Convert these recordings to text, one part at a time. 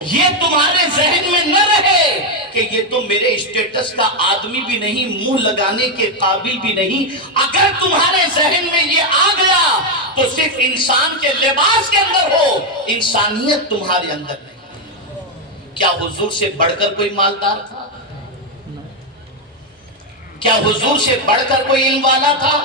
یہ تمہارے ذہن میں نہ رہے کہ یہ تو میرے اسٹیٹس کا آدمی بھی نہیں، منہ لگانے کے قابل بھی نہیں۔ اگر تمہارے ذہن میں یہ آ گیا تو صرف انسان کے لباس کے اندر ہو، انسانیت تمہارے اندر نہیں۔ کیا حضور سے بڑھ کر کوئی مالدار تھا؟ کیا حضور سے بڑھ کر کوئی علم والا تھا؟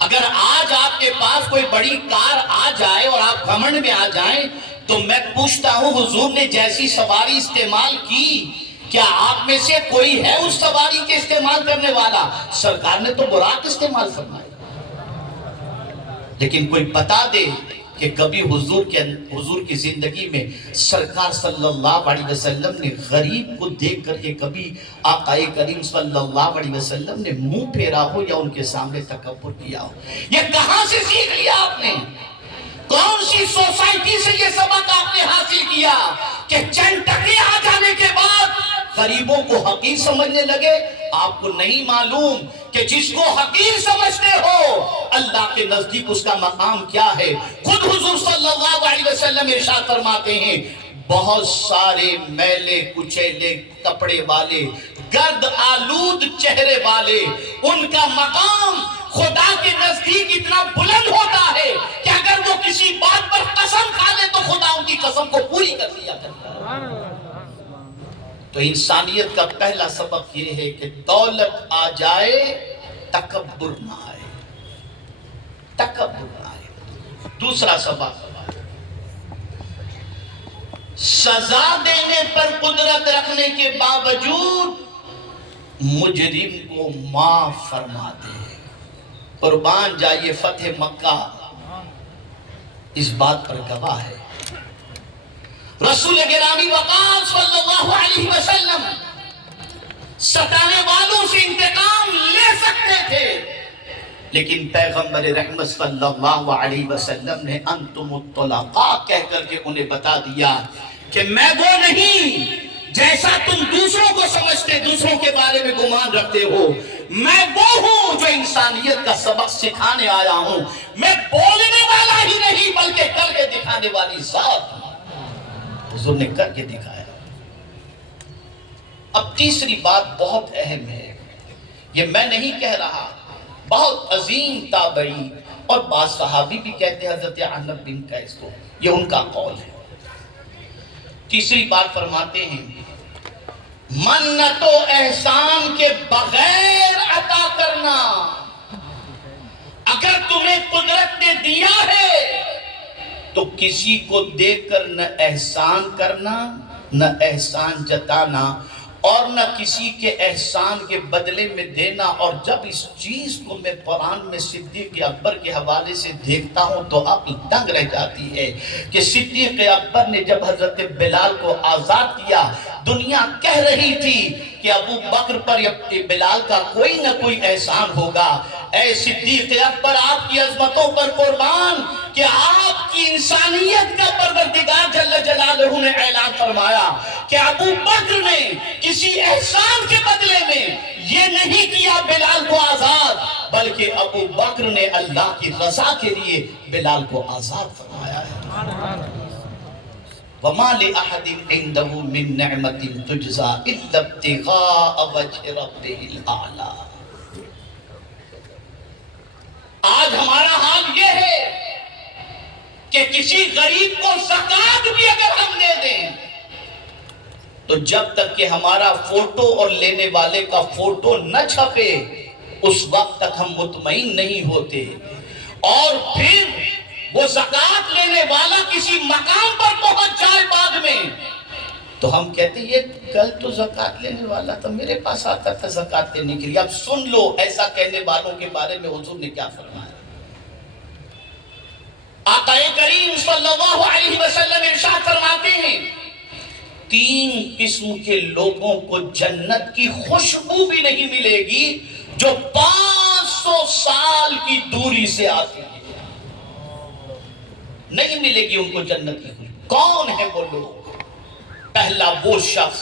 اگر آج آپ کے پاس کوئی بڑی کار آ جائے اور آپ گھمنڈ میں آ جائیں تو میں پوچھتا ہوں حضور نے جیسی سواری استعمال کی، کیا آپ میں سے کوئی ہے اس سواری کے استعمال کرنے والا؟ سرکار نے تو براق استعمال فرمایا۔ لیکن کوئی بتا دے کہ کبھی حضور کی زندگی میں سرکار صلی اللہ علیہ وسلم نے غریب کو دیکھ کر کے کبھی آقا کریم صلی اللہ علیہ وسلم نے منہ پھیرا ہو یا ان کے سامنے تکبر کیا ہو؟ یہ کہاں سے سیکھ لیا آپ نے؟ کون سی سوسائٹی سے یہ سبق آپ نے حاصل کیا کہ چند ٹکے آ جانے کے بعد غریبوں کو حقیر سمجھنے لگے؟ آپ کو نہیں معلوم کہ جس کو حقیر سمجھتے ہو اللہ کے نزدیک اس کا مقام کیا ہے؟ خود حضور صلی اللہ علیہ وسلم ارشاد فرماتے ہیں بہت سارے میلے کچیلے کپڑے والے، گرد آلود چہرے والے، ان کا مقام خدا کے نزدیک اتنا بلند ہوتا ہے کہ اگر وہ کسی بات پر قسم کھا لے تو خدا ان کی قسم کو پوری کر دیا کرتا ہے۔ تو انسانیت کا پہلا سبق یہ ہے کہ دولت آ جائے تکبر نہ آئے، تکبر نہ آئے۔ دوسرا سبق، سزا دینے پر قدرت رکھنے کے باوجود مجرم کو معاف فرما دے۔ قربان جائیے فتح مکہ اس بات پر گواہ ہے۔ رسول گرامی وقار صلی اللہ علیہ وسلم ستانے والوں سے انتقام لے سکتے تھے، لیکن پیغمبر رحمت صلی اللہ علیہ وسلم نے انتم الطلقاء کہہ کر کے انہیں بتا دیا کہ میں وہ نہیں جیسا تم دوسروں کو سمجھتے، دوسروں کے بارے میں گمان رکھتے ہو۔ میں وہ ہوں جو انسانیت کا سبق سکھانے آیا ہوں۔ میں بولنے والا ہی نہیں بلکہ کر کے دکھانے والی ذات ہوں۔ حضور نے کر کے دکھایا۔ اب تیسری بات بہت اہم ہے، یہ میں نہیں کہہ رہا، بہت عظیم تابعی اور بعض صحابی بھی کہتے ہیں حضرت عنب بن قیس کو، یہ ان کا قول ہے۔ تیسری بات فرماتے ہیں منت و احسان کے بغیر عطا کرنا۔ اگر تمہیں قدرت نے دیا ہے تو کسی کو دے کر نہ احسان کرنا، نہ احسان جتانا، اور نہ کسی کے احسان کے بدلے میں دینا۔ اور جب اس چیز کو میں قرآن میں صدیق اکبر کے حوالے سے دیکھتا ہوں تو عقل دنگ رہ جاتی ہے کہ صدیق اکبر نے جب حضرت بلال کو آزاد کیا، دنیا کہہ رہی تھی کہ ابو بکر پر بلال کا کوئی نہ کوئی احسان ہوگا۔ اے صدیق اکبر، آپ کی عظمتوں پر قربان کہ آپ کی انسانیت کا پروردگار جل جلالہ نے اعلان فرمایا کہ ابو بکر نے کسی احسان کے بدلے میں یہ نہیں کیا بلال کو آزاد، بلکہ ابو بکر نے اللہ کی رضا کے لیے بلال کو آزاد فرمایا ہے۔ وَمَا لِأَحَدٍ عِنْدَهُ مِن نِعْمَةٍ تُجْزَى إِلَّا ابْتِغَاءَ وَجْهِ رَبِّهِ الْأَعْلَىٰ۔ آج ہمارا حال یہ ہے کہ کسی غریب کو زکوٰۃ بھی اگر ہم دے دیں تو جب تک کہ ہمارا فوٹو اور لینے والے کا فوٹو نہ چھپے اس وقت تک ہم مطمئن نہیں ہوتے، اور پھر وہ زکوٰۃ لینے والا کسی مقام پر پہنچ جائے بعد میں تو ہم کہتے ہیں یہ کل تو زکوٰۃ لینے والا تھا، میرے پاس آتا تھا زکوٰۃ لینے کے لیے۔ اب سن لو ایسا کہنے والوں کے بارے میں حضور نے کیا فرمایا۔ آقا کریم صلی اللہ علیہ وسلم ارشاد فرماتے ہیں 3 قسم کے لوگوں کو جنت کی خوشبو بھی نہیں ملے گی جو 500 سال کی دوری سے آتے ہیں، نہیں ملے گی ان کو جنت کی خوشبو۔ کون ہے وہ لوگ؟ پہلا وہ شخص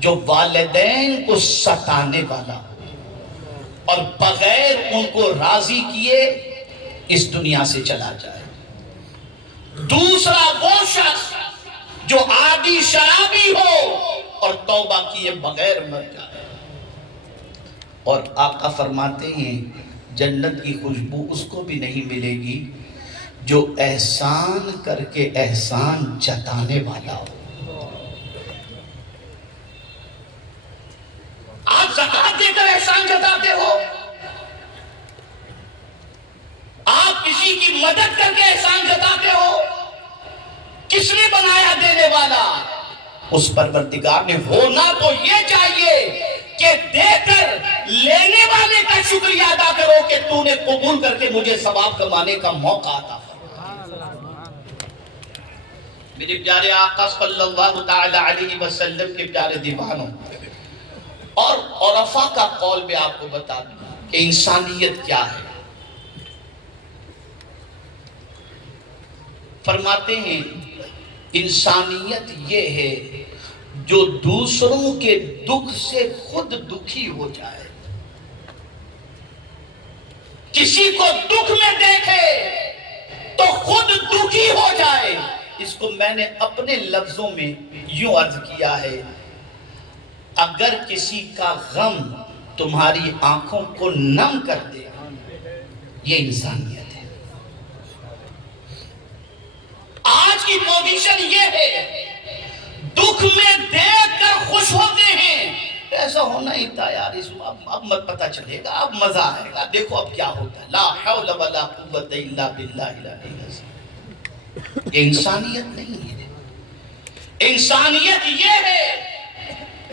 جو والدین کو ستانے والا اور بغیر ان کو راضی کیے اس دنیا سے چلا جائے۔ دوسرا وہ شخص جو شرابی شرابی ہو اور توبہ کیے بغیر مر جائے۔ اور آقا فرماتے ہیں جنت کی خوشبو اس کو بھی نہیں ملے گی جو احسان کر کے احسان جتانے والا ہو۔ آپ زکات دے کر احسان جتاتے ہو، آپ کسی کی مدد کر کے احسان جتاتے ہو، کس نے بنایا دینے والا؟ اس پروردگار نے۔ ہونا تو یہ چاہیے کہ دے کر لینے والے کا شکریہ ادا کرو کہ تو نے قبول کر کے مجھے ثواب کمانے کا موقع عطا فرمایا۔ میرے پیارے آقا صلی اللہ تعالی علیہ وسلم کے پیارے دیوانوں، اور عرفاء کا قول بھی آپ کو بتا دوں کہ انسانیت کیا ہے۔ فرماتے ہیں انسانیت یہ ہے جو دوسروں کے دکھ سے خود دکھی ہو جائے، کسی کو دکھ میں دیکھے تو خود دکھی ہو جائے۔ اس کو میں نے اپنے لفظوں میں یوں عرض کیا ہے، اگر کسی کا غم تمہاری آنکھوں کو نم کر دے، یہ انسانیت ہے۔ آج کی پوزیشن یہ ہے، دکھ میں دیکھ کر خوش ہوتے ہیں، ایسا ہونا ہی تھا یار، اب مت پتہ چلے گا، اب مزہ آئے گا، دیکھو اب کیا ہوتا ہے، لا حول ولا قوت الا باللہ العلی العظیم۔ یہ انسانیت نہیں ہے۔ انسانیت یہ ہے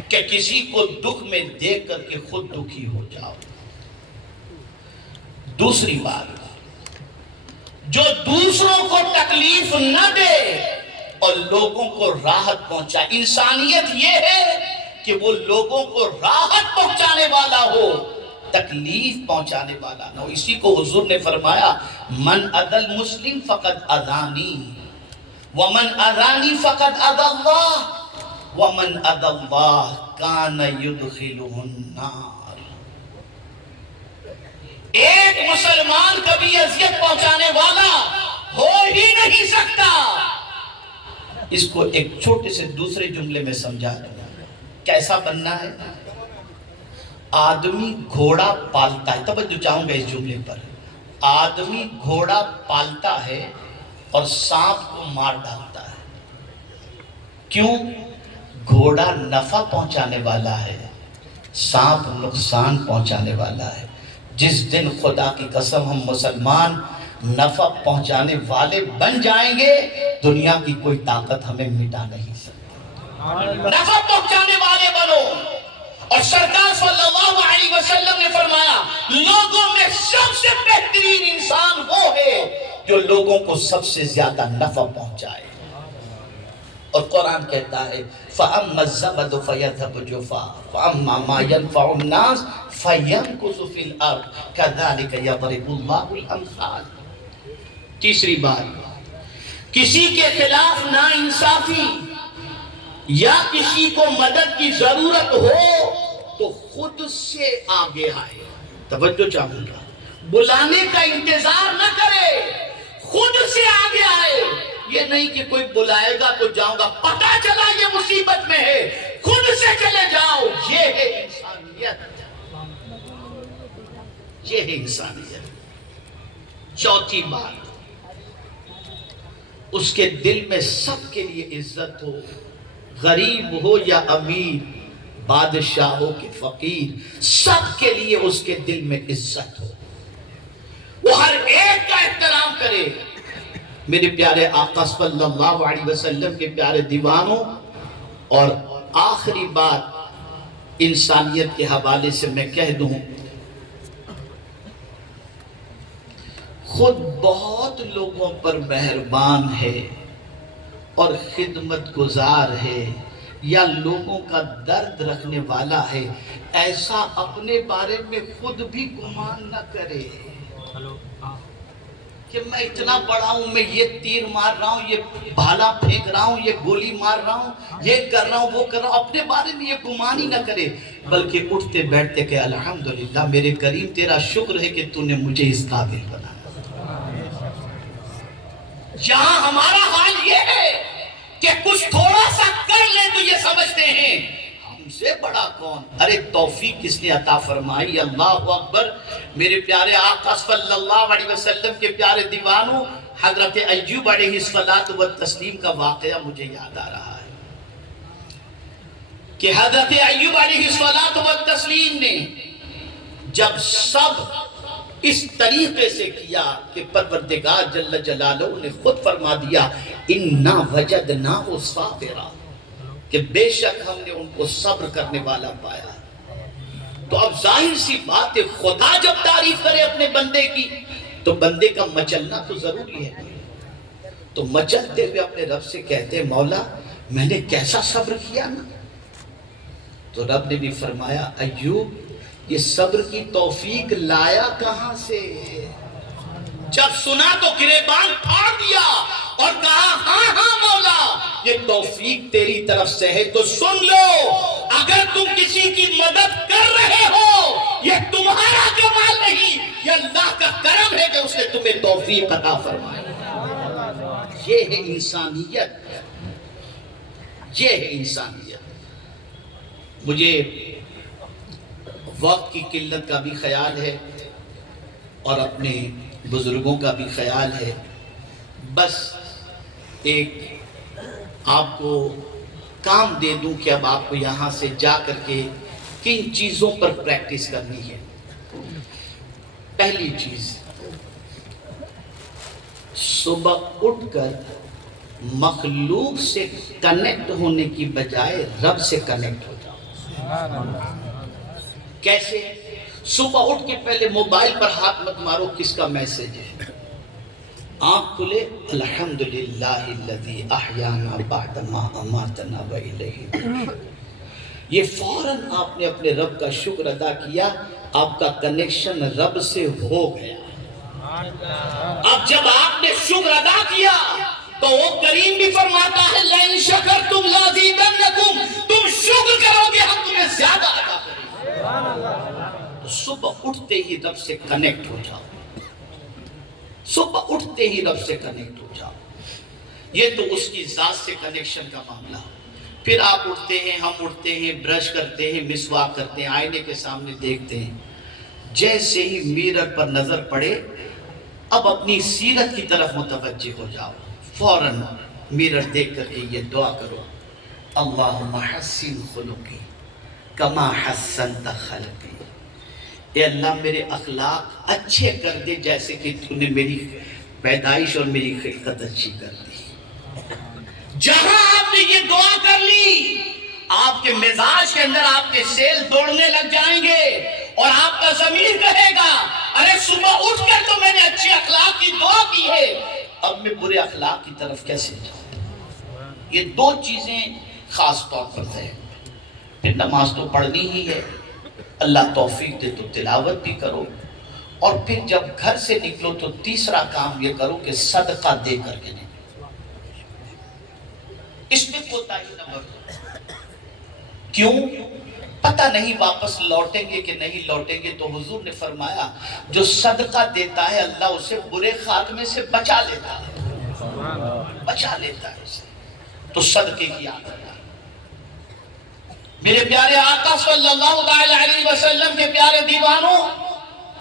کہ کسی کو دکھ میں دیکھ کر کے خود دکھی ہو جاؤ۔ دوسری بات، جو دوسروں کو تکلیف نہ دے اور لوگوں کو راحت پہنچائے۔ انسانیت یہ ہے کہ وہ لوگوں کو راحت پہنچانے والا ہو، تکلیف پہنچانے والا نہ ہو۔ اسی کو حضور نے فرمایا، من اذى المسلم فقد اذانی ومن اذانی فقد اذى اللہ ومن اذى اللہ کان یدخلہ النار۔ ایک مسلمان کبھی اذیت پہنچانے والا ہو ہی نہیں سکتا۔ اس کو ایک چھوٹے سے دوسرے جملے میں سمجھا دوں، کیسا بننا ہے؟ آدمی گھوڑا پالتا ہے، توجہ چاہوں گا اس جملے پر۔ آدمی گھوڑا پالتا ہے اور سانپ کو مار ڈالتا ہے۔ کیوں؟ گھوڑا نفع پہنچانے والا ہے، سانپ نقصان پہنچانے والا ہے۔ جس دن خدا کی قسم ہم مسلمان نفع پہنچانے والے بن جائیں گے، دنیا کی کوئی طاقت ہمیں مٹا نہیں سکتی۔ نفع پہنچانے والے بنو۔ اور سرکار صلی اللہ علیہ وسلم نے فرمایا، لوگوں میں سب سے بہترین انسان وہ ہے جو لوگوں کو سب سے زیادہ نفع پہنچائے۔ اور قرآن کہتا ہے فَأَمَّا الزَّبَدُ فَيَذْهَبُ جُفَاءً وَأَمَّا مَا يَنْفَعُ النَّاسَ فَيَمْكُثُ فِي الْأَرْضِ كَذَلِكَ يَضْرِبُ اللَّهُ الْأَمْثَالَ۔ تیسری بات، کسی کے خلاف ناانصافی یا کسی کو مدد کی ضرورت ہو تو خود سے آگے آئے۔ توجہ چاہوں گا، بلانے کا انتظار نہ کرے، خود سے آگے آئے۔ یہ نہیں کہ کوئی بلائے گا تو جاؤں گا، پتہ چلا یہ مصیبت میں ہے، خود سے چلے جاؤ۔ یہ ہے انسانیت، یہ ہے انسانیت۔ چوتھی بات، اس کے دل میں سب کے لیے عزت ہو، غریب ہو یا امیر، بادشاہ ہو کہ فقیر، سب کے لیے اس کے دل میں عزت ہو، وہ ہر ایک کا احترام کرے۔ میرے پیارے آقا صلی اللہ علیہ وسلم کے پیارے دیوانوں، اور آخری بات انسانیت کے حوالے سے میں کہہ دوں، خود بہت لوگوں پر مہربان ہے اور خدمت گزار ہے یا لوگوں کا درد رکھنے والا ہے، ایسا اپنے بارے میں خود بھی گمان نہ کرے کہ میں اتنا بڑا ہوں، میں یہ تیر مار رہا ہوں، یہ بھالا پھینک رہا ہوں، یہ گولی مار رہا ہوں، یہ کر رہا ہوں، وہ کر رہا ہوں، اپنے بارے میں یہ گمان ہی نہ کرے، بلکہ اٹھتے بیٹھتے کہ الحمدللہ میرے کریم تیرا شکر ہے کہ تو نے مجھے اس قابل بنایا۔ یہاں ہمارا حال یہ ہے کہ کچھ تھوڑا سا یہ سمجھتے ہیں ہم سے بڑا کون. ارے توفیق کس نے عطا فرمائی؟ اللہ اکبر. میرے پیارے آقا صلی اللہ علیہ وسلم کے پیارے دیوانوں، حضرت ایوب علیہ السلام کا واقعہ مجھے یاد آ رہا ہے کہ حضرت ایوب علیہ السلام نے جب سب اس طریقے سے کیا کہ پروردگار جل جلالہ نے خود فرما دیا اِنَّا وَجَدْنَاهُ صَابِرًا، کہ بے شک ہم نے ان کو صبر کرنے والا پایا. تو اب ظاہر سی بات ہے، خدا جب تعریف کرے اپنے بندے کی تو بندے کا مچلنا تو ضروری ہے. تو مچلتے ہوئے اپنے رب سے کہتے ہیں مولا میں نے کیسا صبر کیا نا. تو رب نے بھی فرمایا ایوب یہ صبر کی توفیق لایا کہاں سے؟ جب سنا تو گریبان پھاڑ دیا اور کہا ہاں ہاں مولا یہ توفیق تیری طرف سے ہے. تو سن لو، اگر تم کسی کی مدد کر رہے ہو یہ تمہارا کمال نہیں، یہ اللہ کا کرم ہے کہ اس نے تمہیں توفیق عطا فرمائی. یہ ہے انسانیت، یہ ہے انسانیت. مجھے وقت کی قلت کا بھی خیال ہے اور اپنے بزرگوں کا بھی خیال ہے. بس ایک آپ کو کام دے دوں کہ اب آپ کو یہاں سے جا کر کے کن چیزوں پر پریکٹس کرنی ہے. پہلی چیز، صبح اٹھ کر مخلوق سے کنیکٹ ہونے کی بجائے رب سے کنیکٹ ہو جاؤ. کیسے؟ صبح اٹھ کے پہلے موبائل پر ہاتھ مت مارو کس کا میسج ہے. آنکھ کھلے الحمدللہ الذی احیانا بعد ما اماتنا والیہ النشور. یہ فوراً آپ نے اپنے رب کا شکر ادا کیا، آپ کا کنیکشن رب سے ہو گیا. اب جب آپ نے شکر ادا کیا تو وہ کریم بھی فرماتا ہے لَإِن شَكَرْتُمْ لَأَزِيدَنَّكُمْ، تم شکر کرو گے ہم تمہیں زیادہ عطا کریں گے. تو صبح اٹھتے ہی رب سے کنیکٹ ہو جاؤ، صبح اٹھتے ہی رب سے کنیکٹ ہو جاؤ. یہ تو اس کی ذات سے کنیکشن کا معاملہ. پھر آپ اٹھتے ہیں، ہم اٹھتے ہیں، برش کرتے ہیں، مسواک کرتے ہیں، آئینے کے سامنے دیکھتے ہیں. جیسے ہی میرر پر نظر پڑے اب اپنی سیرت کی طرف متوجہ ہو جاؤ. فوراً میرر دیکھ کر کے یہ دعا کرو اللہم حسن خلقی کما حسنت خلقی. اے اللہ میرے اخلاق اچھے کر دے جیسے کہ تو نے میری پیدائش اور میری خلقت اچھی کر دی. جہاں آپ نے یہ دعا کر لی آپ کے مزاج کے اندر آپ کے سیل دوڑنے لگ جائیں گے اور آپ کا ضمیر کہے گا ارے صبح اٹھ کر تو میں نے اچھے اخلاق کی دعا کی ہے، اب میں برے اخلاق کی طرف کیسے جاؤں. یہ دو چیزیں خاص طور پر ہے. پھر نماز تو پڑھنی ہی ہے، اللہ توفیق دے تو تلاوت بھی کرو، اور پھر جب گھر سے نکلو تو تیسرا کام یہ کرو کہ صدقہ دے کر کے نکلو. اس میں کوتاہی نہ برتو. کیوں؟ پتہ نہیں واپس لوٹیں گے کہ نہیں لوٹیں گے. تو حضور نے فرمایا جو صدقہ دیتا ہے اللہ اسے برے خاتمے سے بچا لیتا ہے، بچا لیتا ہے اسے. تو صدقے کی عادت. میرے پیارے آقا صلی اللہ علیہ وسلم کے پیارے دیوانوں،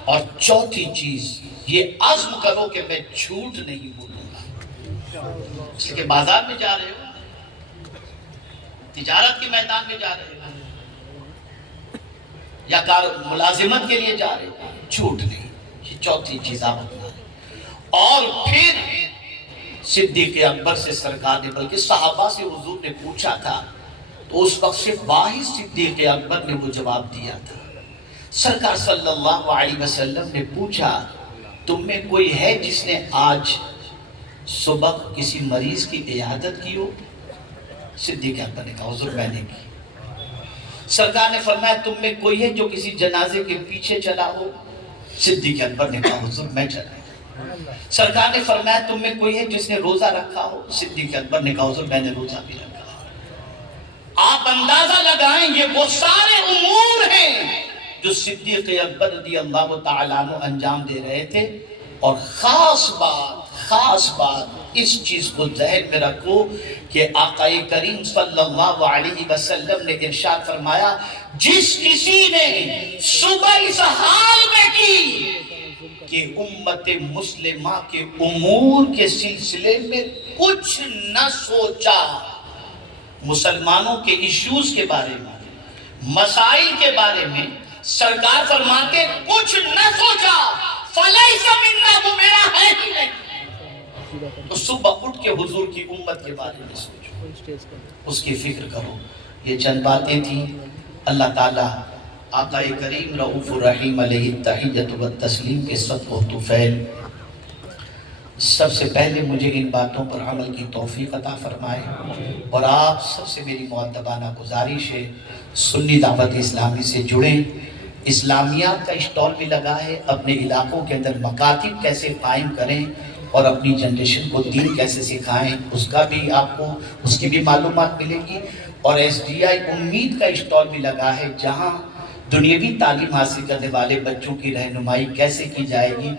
اور چوتھی چیز یہ عزم کرو کہ میں جھوٹ نہیں بولوں گا. اس لیے کہ بازار میں جا رہے ہو، تجارت کے میدان میں جا رہے ہو یا ملازمت کے لیے جا رہے ہو، جھوٹ نہیں. یہ چوتھی چیز آپ اپنا لیں. اور پھر صدیق اکبر سے سرکار نے بلکہ صحابہ سے حضور نے پوچھا تھا تو اس وقت صرف واحد صدیق اکبر نے وہ جواب دیا تھا. سرکار صلی اللہ علیہ وسلم نے پوچھا تم میں کوئی ہے جس نے آج صبح کسی مریض کی عیادت کی ہو؟ صدیق اکبر نے کہا حضور میں نے کی. سرکار نے فرمایا تم میں کوئی ہے جو کسی جنازے کے پیچھے چلا ہو؟ صدیق اکبر نے کہا حضور میں چلا. سرکار نے فرمایا تم میں کوئی ہے جس نے روزہ رکھا ہو؟ صدیق اکبر نے کہا حضور میں نے روزہ بھی رکھا. آپ اندازہ لگائیں یہ وہ سارے امور ہیں جو صدیق اکبر رضی اللہ تعالیٰ عنہ انجام دے رہے تھے. اور خاص بات اس چیز کو ذہن میں رکھو کہ آقا کریم صلی اللہ علیہ وسلم نے ارشاد فرمایا جس کسی نے صبح اس حال میں کی کہ امت مسلمہ کے امور کے سلسلے میں کچھ نہ سوچا، مسلمانوں کے ایشوز کے بارے میں، مسائل کے بارے میں سرکار فرماتے کچھ نہ سوچا، فَلَيْسَ مِنَّا، وہ میرا ہے ہی نہیں۔ تو صبح اٹھ کے حضور کی امت کے بارے میں سوچو، اس کی فکر کرو۔ یہ چند باتیں تھیں۔ اللہ تعالیٰ آقا کریم رؤوف الرحیم علیہ التحیۃ والتسلیم کے صدق و طفیل سب سے پہلے مجھے ان باتوں پر عمل کی توفیق عطا فرمائے، اور آپ سب سے میری مؤدبانہ گزارش ہے سنی دعوت اسلامی سے جڑیں۔ اسلامیات کا اسٹال بھی لگا ہے، اپنے علاقوں کے اندر مکاتب کیسے قائم کریں اور اپنی جنریشن کو دین کیسے سکھائیں اس کا بھی آپ کو اس کی بھی معلومات ملے گی۔ اور ایس ڈی آئی امید کا اسٹال بھی لگا ہے جہاں دنیاوی تعلیم حاصل کرنے والے بچوں کی رہنمائی کیسے کی جائے گی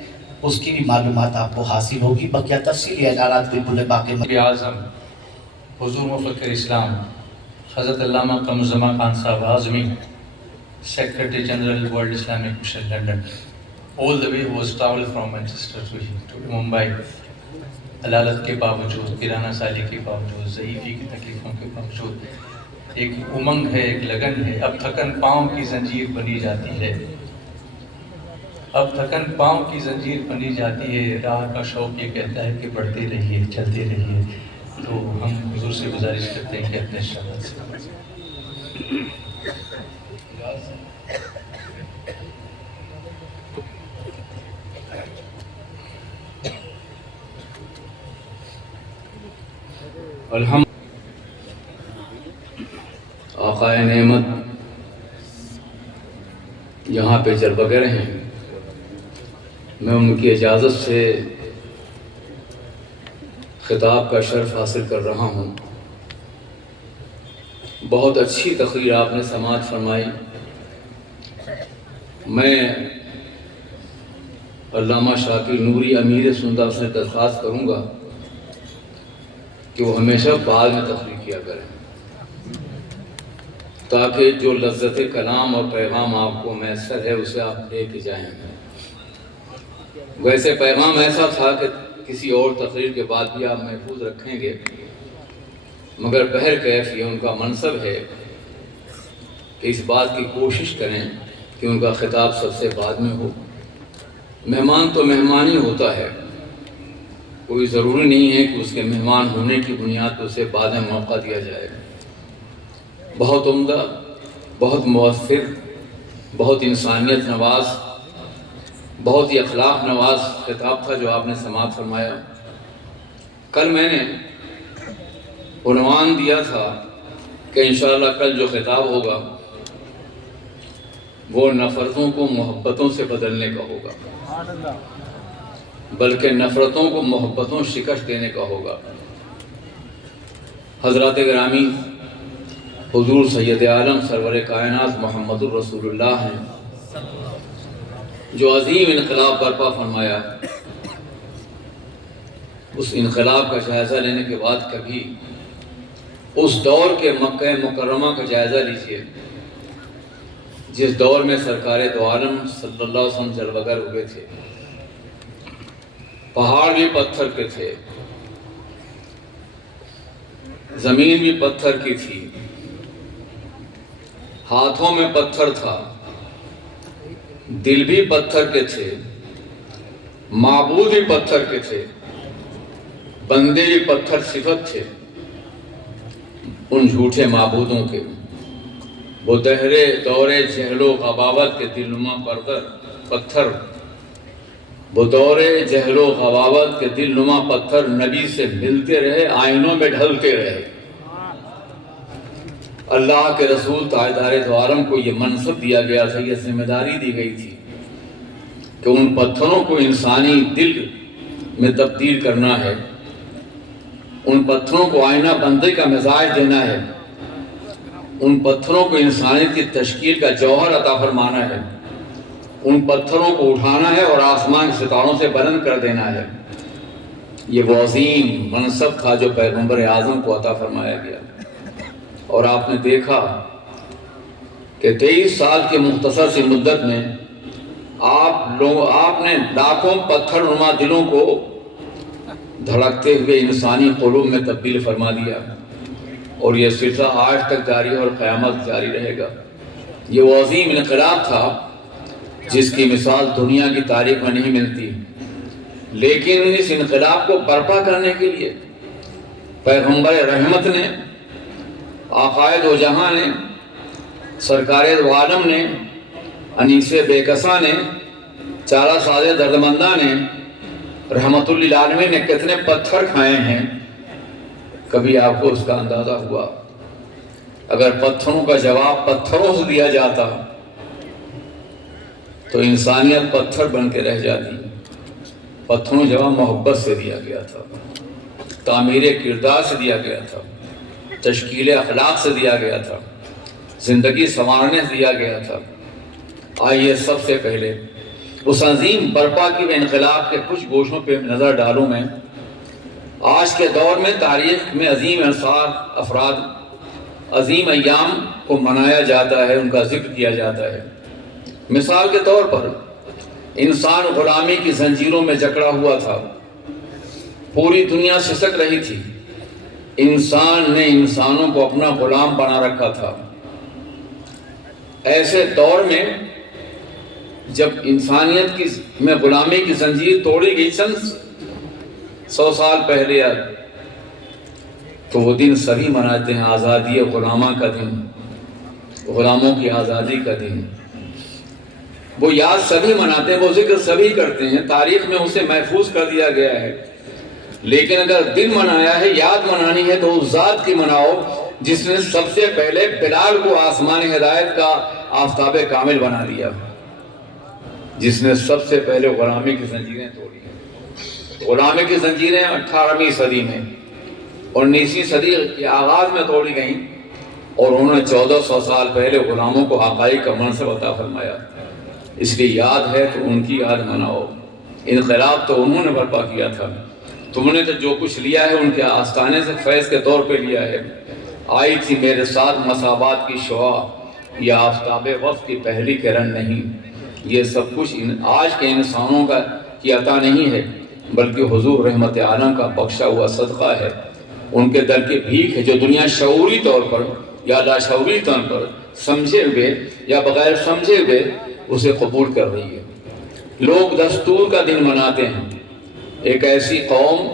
اس کی بھی معلومات آپ کو حاصل ہوگی۔ بقیہ تفصیلی اعلانات بالکل باقی نبی اعظم حضور مفکر اسلام حضرت علامہ قمرزماں خان صاحب Azmi secretary general world Islamic mission London all the way who was traveled from Manchester to Mumbai علالت کے باوجود، کرانہ سالی کے باوجود، ضعیفی کی تکلیفوں کے باوجود ایک امنگ ہے، ایک لگن ہے۔ اب تھکن پاؤں کی زنجیر بنی جاتی ہے، اب تھکن پاؤں کی زنجیر بنی جاتی ہے، راہ کا شوق یہ کہتا ہے کہ بڑھتے رہیے، چلتے رہیے۔ تو ہم حضور سے گزارش کرتے ہیں کہ اپنے شہادت سے الحمد آقائے نعمت یہاں پہ چل بغیر ہیں، میں ان کی اجازت سے خطاب کا شرف حاصل کر رہا ہوں۔ بہت اچھی تقریر آپ نے سماعت فرمائی۔ میں علامہ شاکر نوری امیر سنت سے درخواست کروں گا کہ وہ ہمیشہ بعد میں تقریر کیا کریں تاکہ جو لذت کلام اور پیغام آپ کو میسر ہے اسے آپ لے کے جائیں۔ ویسے پیغام ایسا تھا کہ کسی اور تقریر کے بعد بھی آپ محفوظ رکھیں گے، مگر بہر کیف یہ ان کا منصب ہے کہ اس بات کی کوشش کریں کہ ان کا خطاب سب سے بعد میں ہو۔ مہمان تو مہمان ہی ہوتا ہے، کوئی ضروری نہیں ہے کہ اس کے مہمان ہونے کی بنیاد پر اسے بعد میں موقع دیا جائے۔ بہت عمدہ، بہت مؤثر، بہت انسانیت نواز، بہت ہی اخلاق نواز خطاب تھا جو آپ نے سماعت فرمایا۔ کل میں نے عنوان دیا تھا کہ انشاءاللہ کل جو خطاب ہوگا وہ نفرتوں کو محبتوں سے بدلنے کا ہوگا، بلکہ نفرتوں کو محبتوں شکست دینے کا ہوگا۔ حضرات گرامی، حضور سید عالم سرور کائنات محمد الرسول اللہ ہیں جو عظیم انقلاب برپا فرمایا۔ اس انقلاب کا جائزہ لینے کے بعد کبھی اس دور کے مکہ مکرمہ کا جائزہ لیجئے جس دور میں سرکار دو عالم صلی اللہ علیہ وسلم جلوگر ہوئے تھے، پہاڑ بھی پتھر کے تھے، زمین بھی پتھر کی تھی، ہاتھوں میں پتھر تھا، دل بھی پتھر کے تھے، معبود بھی پتھر کے تھے، بندے بھی پتھر صفت تھے ان جھوٹے معبودوں کے۔ وہ دورے جہل و غباوت کے دلنما پتھر، وہ دورے جہل و غباوت کے دلنما پتھر نبی سے ملتے رہے، آئینوں میں ڈھلتے رہے۔ اللہ کے رسول تاجدار دو عالم کو یہ منصب دیا گیا تھا، یہ ذمہ داری دی گئی تھی کہ ان پتھروں کو انسانی دل میں تبدیل کرنا ہے، ان پتھروں کو آئینہ بندی کا مزاج دینا ہے، ان پتھروں کو انسانیت کی تشکیل کا جوہر عطا فرمانا ہے، ان پتھروں کو اٹھانا ہے اور آسمان کے ستاروں سے بلند کر دینا ہے۔ یہ وہ عظیم منصب تھا جو پیغمبر اعظم کو عطا فرمایا گیا، اور آپ نے دیکھا کہ 23 سال کی مختصر سی مدت میں آپ نے لاکھوں پتھر نما دلوں کو دھڑکتے ہوئے انسانی قلوب میں تبدیل فرما دیا، اور یہ سلسلہ آج تک جاری ہے اور قیامت جاری رہے گا۔ یہ وہ عظیم انقلاب تھا جس کی مثال دنیا کی تاریخ میں نہیں ملتی، لیکن اس انقلاب کو برپا کرنے کے لیے پیغمبر رحمت نے، آقائے دو جہاں نے، سرکار دو عالم نے، انیس بے کساں نے، چارہ ساز دردمندہ نے، رحمت للعالمین نے کتنے پتھر کھائے ہیں، کبھی آپ کو اس کا اندازہ ہوا؟ اگر پتھروں کا جواب پتھروں سے دیا جاتا تو انسانیت پتھر بن کے رہ جاتی۔ پتھروں جواب محبت سے دیا گیا تھا، تعمیر کردار سے دیا گیا تھا، تشکیل اخلاق سے دیا گیا تھا، زندگی سنوارنے سے دیا گیا تھا۔ آئیے سب سے پہلے اس عظیم برپا کی ہوئے انقلاب کے کچھ گوشوں پہ نظر ڈالوں میں۔ آج کے دور میں تاریخ میں عظیم افراد، عظیم ایام کو منایا جاتا ہے، ان کا ذکر کیا جاتا ہے۔ مثال کے طور پر انسان غلامی کی زنجیروں میں جکڑا ہوا تھا، پوری دنیا سسک رہی تھی، انسان نے انسانوں کو اپنا غلام بنا رکھا تھا۔ ایسے دور میں جب انسانیت میں غلامی کی زنجیر توڑی گئی چند 100 سال پہلے، تو وہ دن سبھی مناتے ہیں، آزادی غلامہ کا دن، غلاموں کی آزادی کا دن۔ وہ یاد سبھی مناتے ہیں، وہ ذکر سبھی کرتے ہیں، تاریخ میں اسے محفوظ کر دیا گیا ہے۔ لیکن اگر دن منایا ہے، یاد منانی ہے، تو اس ذات کی مناؤ جس نے سب سے پہلے بلال کو آسمانی ہدایت کا آفتاب کامل بنا دیا، جس نے سب سے پہلے غلامی کی زنجیریں توڑی۔ غلامی کی زنجیریں 18ویں صدی میں، 19ویں صدی کے آغاز میں توڑی گئیں، اور انہوں نے 1400 سال پہلے غلاموں کو حقائق کا منصب عطا فرمایا۔ اس لیے یاد ہے تو ان کی یاد مناؤ۔ انقلاب تو انہوں نے برپا کیا تھا، تم نے تو جو کچھ لیا ہے ان کے آستانے سے فیض کے طور پہ لیا ہے۔ آئی تھی میرے ساتھ مساوات کی شعاع، یہ آفتاب وقت کی پہلی کرن نہیں۔ یہ سب کچھ آج کے انسانوں کی عطا نہیں ہے، بلکہ حضور رحمت عالم کا بخشا ہوا صدقہ ہے، ان کے در کی بھیک ہے، جو دنیا شعوری طور پر یا لاشعوری طور پر سمجھے ہوئے یا بغیر سمجھے ہوئے اسے قبول کر رہی ہے۔ لوگ دستور کا دن مناتے ہیں، ایک ایسی قوم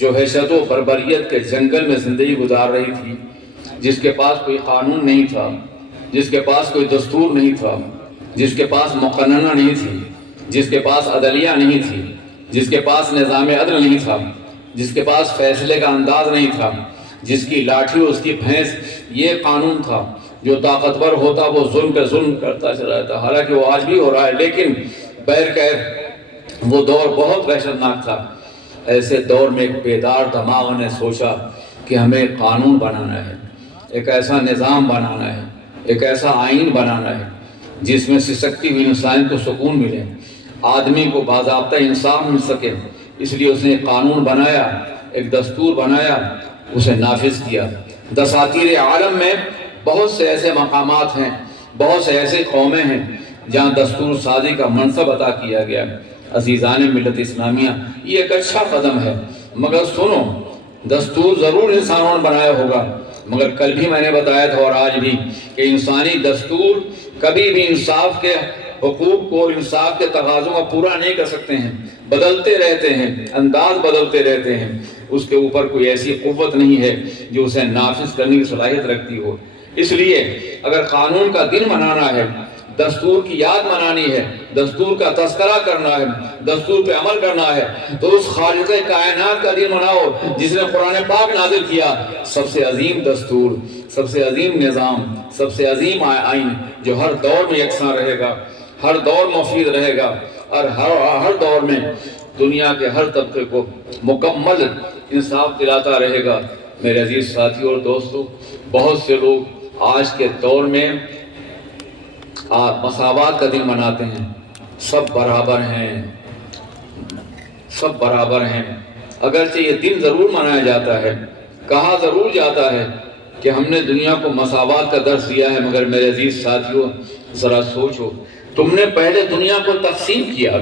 جو حشد و بربریت کے جنگل میں زندگی گزار رہی تھی، جس کے پاس کوئی قانون نہیں تھا، جس کے پاس کوئی دستور نہیں تھا، جس کے پاس مقننہ نہیں تھی، جس کے پاس عدلیہ نہیں تھی، جس کے پاس نظام عدل نہیں تھا، جس کے پاس فیصلے کا انداز نہیں تھا، جس کی لاٹھی اور اس کی بھینس یہ قانون تھا، جو طاقتور ہوتا وہ ظلم پہ ظلم کرتا چلا جاتا۔ حالانکہ وہ آج بھی ہو رہا ہے، لیکن بہرکیف وہ دور بہت وحشتناک تھا۔ ایسے دور میں ایک بیدار دماغ نے سوچا کہ ہمیں ایک قانون بنانا ہے، ایک ایسا نظام بنانا ہے، ایک ایسا آئین بنانا ہے جس میں سسکتی ہوئی انسان کو سکون ملے، آدمی کو باضابطہ انصاف مل سکے۔ اس لیے اس نے ایک قانون بنایا، ایک دستور بنایا، اسے نافذ کیا۔ دساتیر عالم میں بہت سے ایسے مقامات ہیں، بہت سے ایسے قومیں ہیں جہاں دستور سازی کا منصب عطا کیا گیا۔ عزیزان ملت اسلامیہ، یہ ایک اچھا قدم ہے، مگر سنو، دستور ضرور انسانوں نے بنایا ہوگا، مگر کل بھی میں نے بتایا تھا اور آج بھی کہ انسانی دستور کبھی بھی انصاف کے حقوق کو اور انصاف کے تقاضوں کو پورا نہیں کر سکتے ہیں، بدلتے رہتے ہیں، انداز بدلتے رہتے ہیں۔ اس کے اوپر کوئی ایسی قوت نہیں ہے جو اسے نافذ کرنے کی صلاحیت رکھتی ہو۔ اس لیے اگر قانون کا دن منانا ہے، دستور کی یاد منانی ہے، دستور کا تذکرہ کرنا ہے، دستور پہ عمل کرنا ہے، تو اس خالق کائنات کا دن مناؤ جس نے قرآن پاک نازل کیا، سب سے عظیم دستور، سب سے عظیم نظام، سب سے عظیم آئین جو ہر دور میں یکساں رہے گا، ہر دور مفید رہے گا، اور ہر دور میں دنیا کے ہر طبقے کو مکمل انصاف دلاتا رہے گا۔ میرے عزیز ساتھیوں اور دوستوں، بہت سے لوگ آج کے دور میں مساوات کا دن مناتے ہیں، سب برابر ہیں، سب برابر ہیں، اگرچہ یہ دن ضرور منایا جاتا ہے، کہا ضرور جاتا ہے کہ ہم نے دنیا کو مساوات کا درس دیا ہے، مگر میرے عزیز ساتھیوں ذرا سوچو، تم نے پہلے دنیا کو تقسیم کیا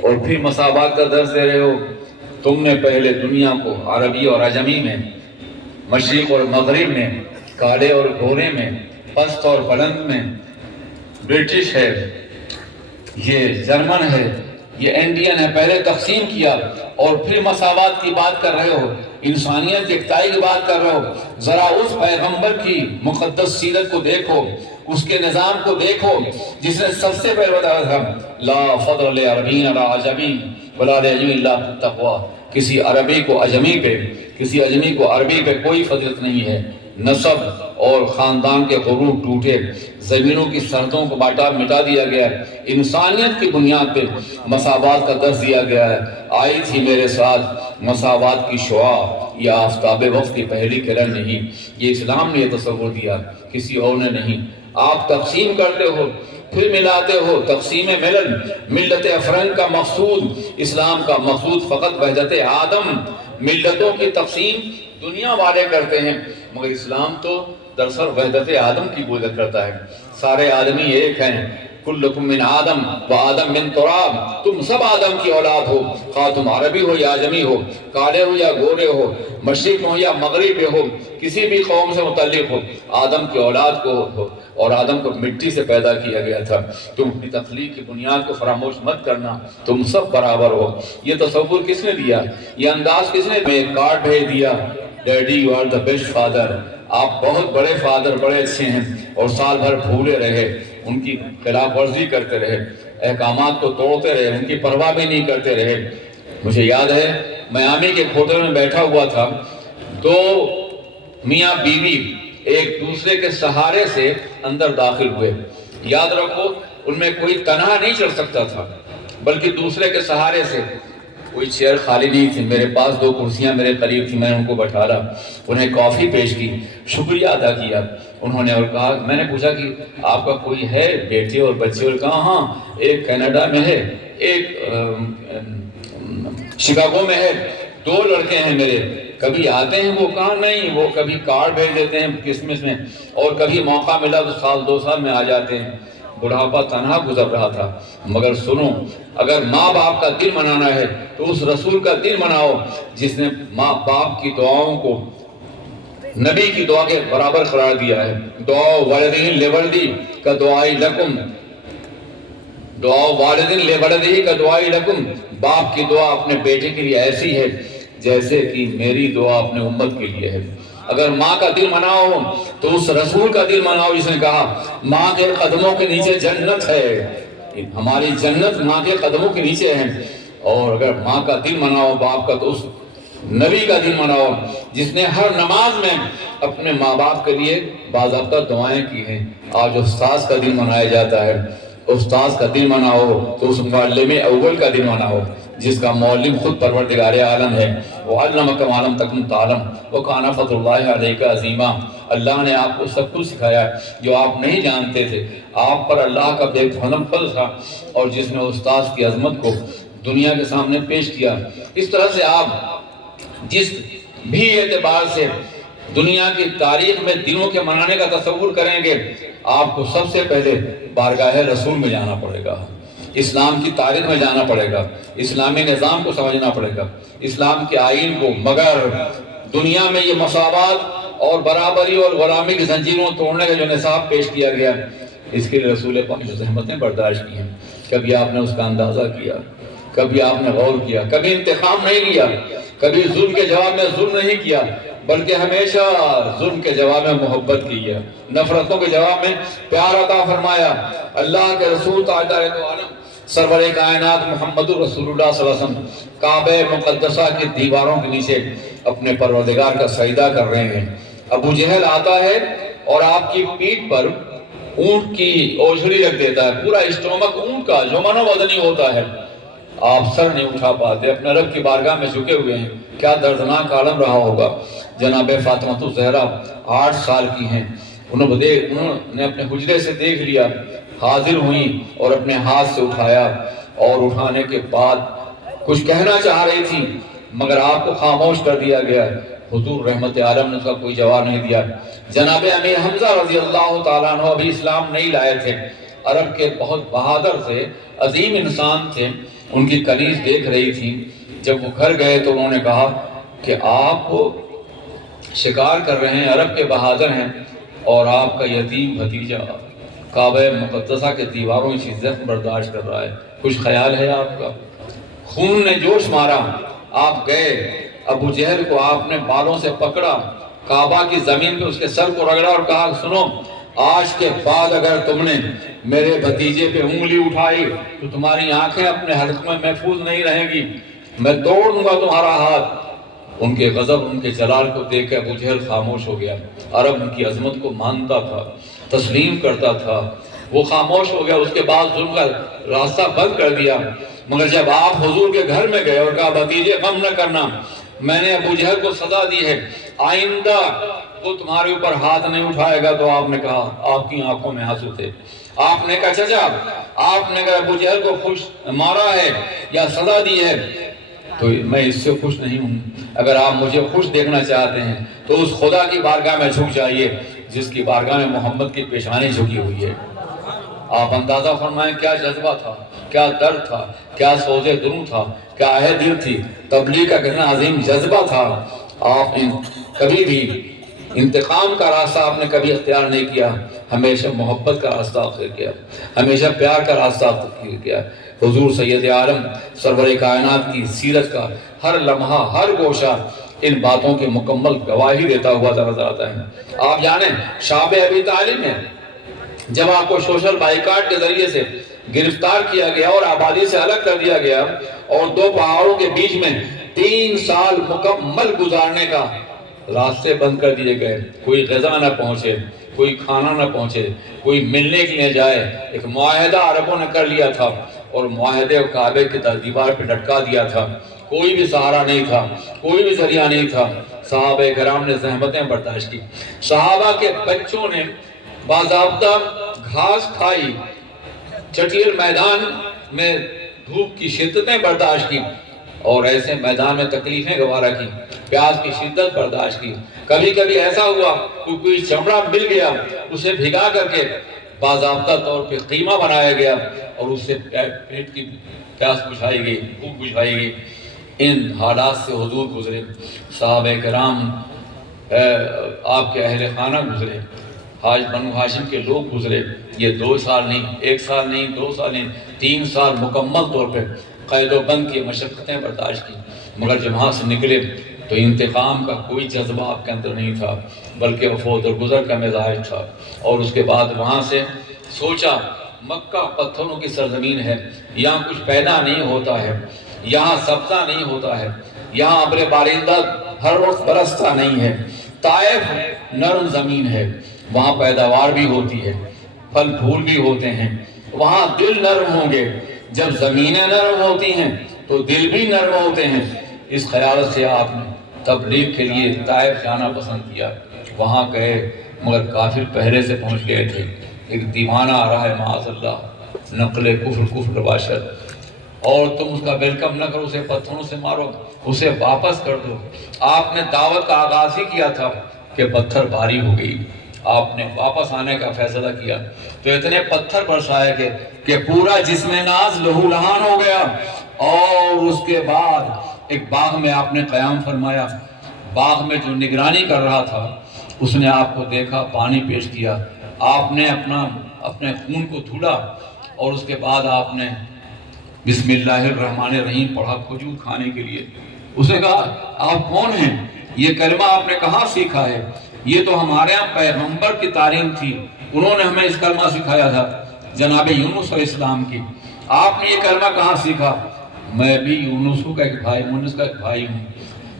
اور پھر مساوات کا درس دے رہے ہو۔ تم نے پہلے دنیا کو عربی اور عجمی میں، مشرق اور مغرب میں، کالے اور گورے میں، پست اور بلند میں، برٹش ہے، یہ جرمن ہے، یہ انڈین ہے، پہلے تقسیم کیا اور پھر مساوات کی بات کر رہے ہو، انسانیت یکتائی کی بات کر رہے ہو۔ ذرا اس پیغمبر کی مقدس سیرت کو دیکھو، اس کے نظام کو دیکھو، جس نے سب سے پہلے بتایا تھا لا فضل لعربی علی عجمی ولا لعجمی الا بالتقوی، کسی عربی کو عجمی پہ، کسی عجمی کو عربی پہ کوئی فضیلت نہیں ہے۔ نسب اور خاندان کے غرور ٹوٹے، زمینوں کی سرحدوں کو مٹا دیا گیا ہے، انسانیت کی بنیاد پہ مساوات کا درس دیا گیا ہے۔ آئی تھی میرے ساتھ مساوات کی شعاع، یہ آفتاب وقت کی پہلی کرن نہیں، یہ اسلام نے یہ تصور دیا، کسی اور نے نہیں۔ آپ تقسیم کرتے ہو پھر ملاتے ہو، تقسیم ملل، ملت افرنگ کا مقصود، اسلام کا مقصود فقط وحدت آدم۔ ملتوں کی تقسیم دنیا والے کرتے ہیں، مگر اسلام تو دراصل وحدت آدم کی بوجھ کرتا ہے۔ سارے آدمی ایک ہیں، کلکم من آدم و آدم من تراب، تم سب آدم کی اولاد ہو، خواہ تم عربی ہو یا عجمی ہو، کالے ہو یا گورے ہو، مشرق میں ہو یا مغرب میں ہو، کسی بھی قوم سے متعلق ہو، آدم کی اولاد کو ہو، اور آدم کو مٹی سے پیدا کیا گیا تھا۔ تم اپنی تخلیق کی بنیاد کو فراموش مت کرنا، تم سب برابر ہو۔ یہ تصور کس نے دیا؟ یہ انداز کس نے؟ میں ایک کارڈ بھیج دیا، daddy you are the best father, آپ بہت بڑے فادر، بڑے اچھے ہیں، اور سال بھر بھولے رہے، ان کی خلاف ورزی کرتے رہے، احکامات کو توڑتے رہے، ان کی پرواہ بھی نہیں کرتے رہے۔ مجھے یاد ہے میامی کے ہوٹل میں بیٹھا ہوا تھا، دو میاں بیوی ایک دوسرے کے سہارے سے اندر داخل ہوئے۔ یاد رکھو ان میں کوئی تنہا نہیں چڑھ سکتا تھا، بلکہ دوسرے کے سہارے سے۔ کوئی چیئر خالی نہیں تھی، میرے پاس دو کرسیاں میرے قریب تھی، میں ان کو بٹھالا، انہیں کافی پیش کی، شکریہ ادا کیا انہوں نے، اور کہا، میں نے پوچھا کہ آپ کا کوئی ہے بیٹے اور بچے؟ اور کہا ہاں، ایک کینیڈا میں ہے، ایک شکاگو میں ہے، دو لڑکے ہیں میرے، کبھی آتے ہیں وہ؟ کہا نہیں، وہ کبھی کارڈ بھیج دیتے ہیں کرسمس میں، اور کبھی موقع ملا تو سال دو سال میں آ جاتے ہیں۔ بڑھاپا تنہا گزر رہا تھا، مگر سنو، اگر ماں باپ کا دل منانا ہے تو اس رسول کا دل مناؤ جس نے ماں باپ کی دعاؤں کو نبی کی دعا کے برابر قرار دیا ہے۔ دعا والدین لولدی کا دعائی لکم، دعا والدین لولدی کا دعائی لکم، باپ کی دعا اپنے بیٹے کے لیے ایسی ہے جیسے کہ میری دعا اپنے امت کے لیے ہے۔ اگر ماں کا دل مناؤ تو اس رسول کا دل مناؤ جس نے کہا ماں کے قدموں کے نیچے جنت ہے، ہماری جنت ماں کے قدموں کے نیچے ہے۔ اور اگر ماں کا دل مناؤ باپ کا، تو اس نبی کا دل مناؤ جس نے ہر نماز میں اپنے ماں باپ کے لیے باضابطہ دعائیں کی ہیں۔ آج استاذ کا دل منایا جاتا ہے، استاذ کا دل مناؤ تو اس معلم اول کا دل مناؤ جس کا معلم خود پروردگار عالم ہے۔ وَعَلَّمَكَ مَا لَمْ تَكُنْ تَعْلَمْ وَكَانَ فَضْلُ اللَّهِ عَلَيْكَ عَظِيمًا، اللہ نے آپ کو سب کچھ سکھایا جو آپ نہیں جانتے تھے، آپ پر اللہ کا بے پناہ فضل تھا، اور جس نے استاذ کی عظمت کو دنیا کے سامنے پیش کیا۔ اس طرح سے آپ جس بھی اعتبار سے دنیا کی تاریخ میں دنوں کے منانے کا تصور کریں گے، آپ کو سب سے پہلے بارگاہ رسول میں جانا پڑے گا، اسلام کی تاریخ میں جانا پڑے گا، اسلامی نظام کو سمجھنا پڑے گا، اسلام کے آئین کو۔ مگر دنیا میں یہ مساوات اور برابری اور غلامی کی زنجیروں توڑنے کا جو نصاب پیش کیا گیا، اس کے لیے رسول پاک جو زحمتیں برداشت کی ہیں، کبھی آپ نے اس کا اندازہ کیا؟ کبھی آپ نے غور کیا؟ کبھی انتقام نہیں لیا، کبھی ظلم کے جواب میں ظلم نہیں کیا، بلکہ ہمیشہ ظلم کے جواب میں محبت کی ہے، نفرتوں کے جواب میں پیار عطا فرمایا۔ اللہ کے رسول تاجدار دو عالم سرور کائنات محمد رسول اللہ صلی اللہ علیہ وسلم کعبہ مقدسہ کی دیواروں کے نیچے اپنے پروردگار کا سجدہ کر رہے ہیں۔ ابو جہل آتا ہے اور آپ کی پیٹھ پر اونٹ کی اوجھڑی رکھ دیتا ہے، پورا اسٹومک اونٹ کا جو منو وزنی ہوتا ہے، آپ سر نہیں اٹھا پاتے، اپنے رب کی بارگاہ میں جھکے ہوئے ہیں۔ کیا دردناک عالم رہا ہوگا۔ جناب فاطمہ الزہرا 8 سال کی ہیں، انہوں نے اپنے حجرے سے دیکھ لیا، حاضر ہوئیں اور اپنے ہاتھ سے اٹھایا، اور اٹھانے کے بعد کچھ کہنا چاہ رہی تھی، مگر آپ کو خاموش کر دیا گیا۔ حضور رحمت عالم نے اس کا کوئی جواب نہیں دیا۔ جناب امیر حمزہ رضی اللہ تعالیٰ عنہ ابھی اسلام نہیں لائے تھے، عرب کے بہت بہادر تھے، عظیم انسان تھے، ان کی کنیز دیکھ رہی تھی۔ جب وہ گھر گئے تو انہوں نے کہا کہ آپ شکار کر رہے ہیں، عرب کے بہادر ہیں، اور آپ کا یتیم بھتیجا کعبہ مقدسہ کے دیواروں کی زخم برداشت کر رہا ہے، کچھ خیال ہے آپ کا؟ خون نے جوش مارا، آپ گئے، ابو جہل کو آپ نے بالوں سے پکڑا، کعبہ کی زمین پہ اس کے سر کو رگڑا اور کہا سنو، آج کے بعد اگر تم نے میرے بھتیجے پہ انگلی اٹھائی تو تمہاری آنکھیں اپنے حلق میں محفوظ نہیں رہیں گی، میں توڑ دوں گا تمہارا ہاتھ۔ ان کے غضب، ان کے جلال کو دیکھ کے ابو جہل خاموش ہو گیا۔ عرب ان کی عظمت کو مانتا تھا، تسلیم کرتا تھا، وہ خاموش ہو گیا۔ اس کے بعد ظلم کا راستہ بند کر دیا۔ مگر جب آپ حضور کے گھر میں گئے اور کہا بھتیجے غم نہ کرنا، میں نے ابو جہل کو سزا دی ہے، آئندہ وہ تمہارے اوپر ہاتھ نہیں اٹھائے گا۔ تو آپ نے کہا، آپ کی آنکھوں میں آنسو تھے، آپ نے کہا چچا، آپ نے اگر ابو جہل کو خوش مارا ہے یا سزا دی ہے تو میں اس سے خوش نہیں ہوں۔ اگر آپ مجھے خوش دیکھنا چاہتے ہیں تو اس خدا کی بارگاہ میں جھک جائیے جس کی بارگاہ میں محمد کی پیشانی جھکی ہوئی ہے۔ آپ اندازہ فرمائیں کیا جذبہ تھا، کیا درد تھا، کیا سوز دل تھا، کیا آہ دل تھی، تبلیغ کا کتنا عظیم جذبہ تھا۔ آپ نے کبھی بھی انتقام کا راستہ آپ نے کبھی اختیار نہیں کیا، ہمیشہ محبت کا راستہ اختیار کیا، ہمیشہ پیار کا راستہ اختیار کیا۔ حضور سید عالم سرور کائنات کی سیرت کا ہر لمحہ، ہر گوشہ ان باتوں کے مکمل گواہی دیتا ہوا نظر آتا ہے۔ آپ جانیں شعب ابی طالب میں جب آپ کو سوشل بائیکاٹ کے ذریعے سے گرفتار کیا گیا اور آبادی سے الگ کر دیا گیا اور دو پہاڑوں کے بیچ میں 3 سال مکمل گزارنے کا راستے بند کر دیے گئے، کوئی غذا نہ پہنچے، کوئی کھانا نہ پہنچے، کوئی ملنے کے لیے جائے، ایک معاہدہ عربوں نے کر لیا تھا اور معاہدے کو کعبے کی دیوار پہ لٹکا دیا تھا، کوئی بھی سہارا نہیں تھا، کوئی بھی ذریعہ نہیں تھا۔ صحابہ کرام نے زحمتیں برداشت کی، صحابہ کے بچوں نے باضابطہ گھاس کھائی، چٹیل میدان میں دھوپ کی شدتیں برداشت کی اور ایسے میدان میں تکلیفیں گوارا کی، پیاس کی شدت برداشت کی۔ کبھی کبھی ایسا ہوا کوئی چمڑا مل گیا، اسے بھگا کر کے باضابطہ طور پہ قیمہ بنایا گیا اور اس سے پیٹ کی پیاس بجھائی گئی، بھوک بجھائی گئی۔ ان حالات سے حضور گزرے، صحابہ کرام، آپ کے اہل خانہ گزرے، بنو ہاشم کے لوگ گزرے۔ یہ 2 سال نہیں، 1 سال نہیں، 2 سال نہیں، 3 سال مکمل طور پہ قید و بند کی مشقتیں برداشت کی۔ مگر جب وہاں سے نکلے تو انتقام کا کوئی جذبہ آپ کے اندر نہیں تھا، بلکہ وفود اور گزر کا مزاج تھا۔ اور اس کے بعد وہاں سے سوچا مکہ پتھروں کی سرزمین ہے، یہاں کچھ پیدا نہیں ہوتا ہے، یہاں سبزہ نہیں ہوتا ہے، یہاں ابر بارندہ ہر وقت برستا نہیں ہے۔ طائف نرم زمین ہے، وہاں پیداوار بھی ہوتی ہے، پھل پھول بھی ہوتے ہیں، وہاں دل نرم ہوں گے۔ جب زمینیں نرم ہوتی ہیں تو دل بھی نرم ہوتے ہیں۔ اس خیال سے آپ نے تبلیغ کے لیے طائف جانا پسند کیا۔ وہاں گئے مگر کافر پہلے سے پہنچ گئے تھے۔ ایک دیوانہ آ رہا ہے معاذ اللہ، نقل کفر باشد، اور تم اس کا ویلکم نہ کرو، اسے پتھروں سے مارو، اسے واپس کر دو۔ آپ نے دعوت کا آغاز ہی کیا تھا کہ پتھر باری ہو گئی، آپ نے واپس آنے کا فیصلہ کیا تو اتنے پتھر برسائے گئے کہ پورا جسم ناز لہو لہان ہو گیا۔ اور اس کے بعد ایک باغ میں آپ نے قیام فرمایا، باغ میں جو نگرانی کر رہا تھا اس نے آپ کو دیکھا، پانی پیش کیا، آپ نے اپنے خون کو دھولا اور اس کے بعد آپ نے بسم اللہ الرحمن الرحیم پڑھا کھجور کھانے کے لیے۔ اس نے کہا آپ کون ہیں؟ یہ کلمہ آپ نے کہاں سیکھا ہے؟ یہ تو ہمارے ہاں پیغمبر کی تعلیم تھی، انہوں نے ہمیں اس کلمہ سکھایا تھا، جناب یونس علیہ السلام کی۔ آپ نے یہ کلمہ کہاں سیکھا؟ میں بھی یونس کا ایک بھائی، یونس کا ایک بھائی ہوں،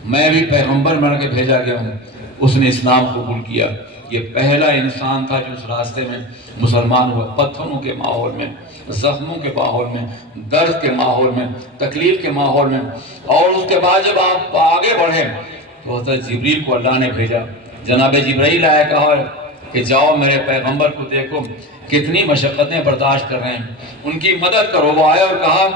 میں بھی پیغمبر بن کے بھیجا گیا ہوں۔ اس نے اسلام قبول کیا۔ یہ پہلا انسان تھا جو اس راستے میں مسلمان ہوا، پتھروں کے ماحول میں، زخموں کے ماحول میں، درد کے ماحول میں، تکلیف کے ماحول میں۔ اور اس کے بعد جب آپ آگے بڑھے تو حضرت جبریل کو اللہ نے بھیجا، جناب جبرائیل آیا، کہا کہ جاؤ میرے پیغمبر کو دیکھو کتنی مشقتیں برداشت کر رہے ہیں، ان کی مدد کرو۔ وہ آیا اور کہا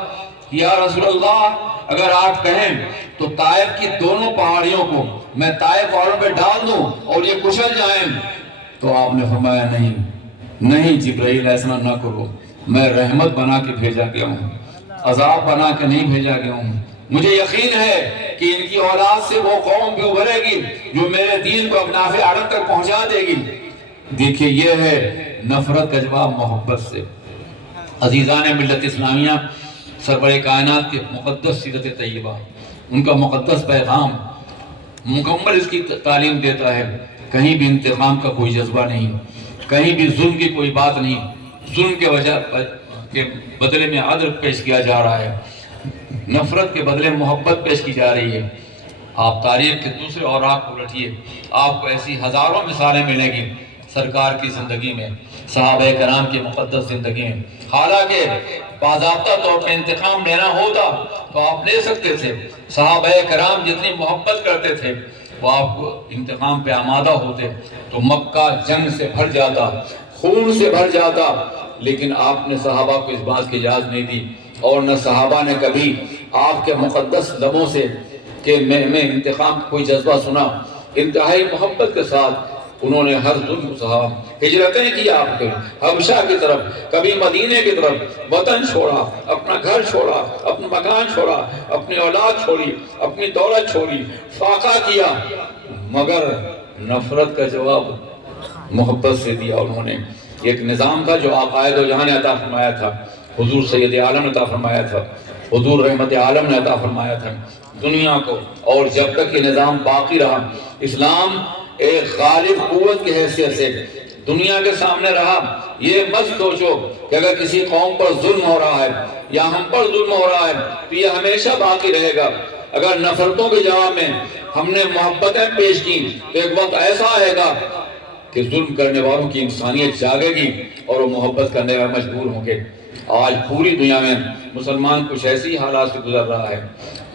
کہ یا رسول اللہ اگر آپ کہیں تو طائف کی دونوں پہاڑیوں کو میں طائف والوں پہ ڈال دوں اور یہ کچل جائیں؟ تو آپ نے فرمایا نہیں جبرائیل ایسا نہ کرو، میں رحمت بنا کے بھیجا گیا ہوں، عذاب بنا کے نہیں بھیجا گیا ہوں۔ مجھے یقین ہے کہ ان کی اولاد سے وہ قوم بھی ابھرے گی جو میرے دین کو اکناف اڑب تک پہنچا دے گی۔ دیکھیے یہ ہے نفرت کا جواب محبت سے۔ عزیزان ملت اسلامیہ، سرور کائنات کے مقدس سیرت طیبہ، ان کا مقدس پیغام مکمل اس کی تعلیم دیتا ہے۔ کہیں بھی انتقام کا کوئی جذبہ نہیں، کہیں بھی ظلم کی کوئی بات نہیں، ظلم کے وجہ کے بدلے میں عدل پیش کیا جا رہا ہے، نفرت کے بدلے محبت پیش کی جا رہی ہے۔ آپ تاریخ کے دوسرے اوراق کو الٹیے، آپ کو ایسی ہزاروں مثالیں ملیں گی سرکار کی زندگی میں، صحابہ کرام کی مقدس زندگی میں۔ حالانکہ باضابطہ طور پہ انتقام لینا ہوتا تو آپ لے سکتے تھے، صحابہ کرام جتنی محبت کرتے تھے وہ آپ کو انتقام پہ آمادہ ہوتے تو مکہ جنگ سے بھر جاتا، خون سے بھر جاتا، لیکن آپ نے صحابہ کو اس بات کی اجازت نہیں دی، اور نہ صحابہ نے کبھی آپ کے مقدس لبوں سے کہ میں انتقام کا کوئی جذبہ سنا۔ انتہائی محبت کے ساتھ انہوں نے ہر ظلم کو سہا، ہجرتیں کی آپ کے حبشہ کی طرف، کبھی مدینے کی طرف، وطن چھوڑا، اپنا گھر چھوڑا، اپنا مکان چھوڑا، اپنی اولاد چھوڑی، اپنی دولت چھوڑی، فاقہ کیا، مگر نفرت کا جواب محبت سے دیا انہوں نے۔ ایک نظام تھا جو عقائد و جہاں نے عطا فرمایا تھا، حضور سید عالم نے عطا فرمایا تھا، حضور رحمت عالم نے عطا فرمایا تھا دنیا کو، اور جب تک یہ نظام باقی رہا، اسلام ایک غالب قوت کی حیثیت سے دنیا کے سامنے رہا۔ یہ مت سوچو کہ اگر کسی قوم پر ظلم ہو رہا ہے یا ہم پر ظلم ہو رہا ہے تو یہ ہمیشہ باقی رہے گا۔ اگر نفرتوں کے جواب میں ہم نے محبتیں پیش کی تو ایک وقت ایسا آئے گا کہ ظلم کرنے والوں کی انسانیت جاگے گی اور وہ محبت کرنے میں مجبور ہوں گے۔ آج پوری دنیا میں مسلمان کچھ ایسی حالات سے گزر رہا ہے،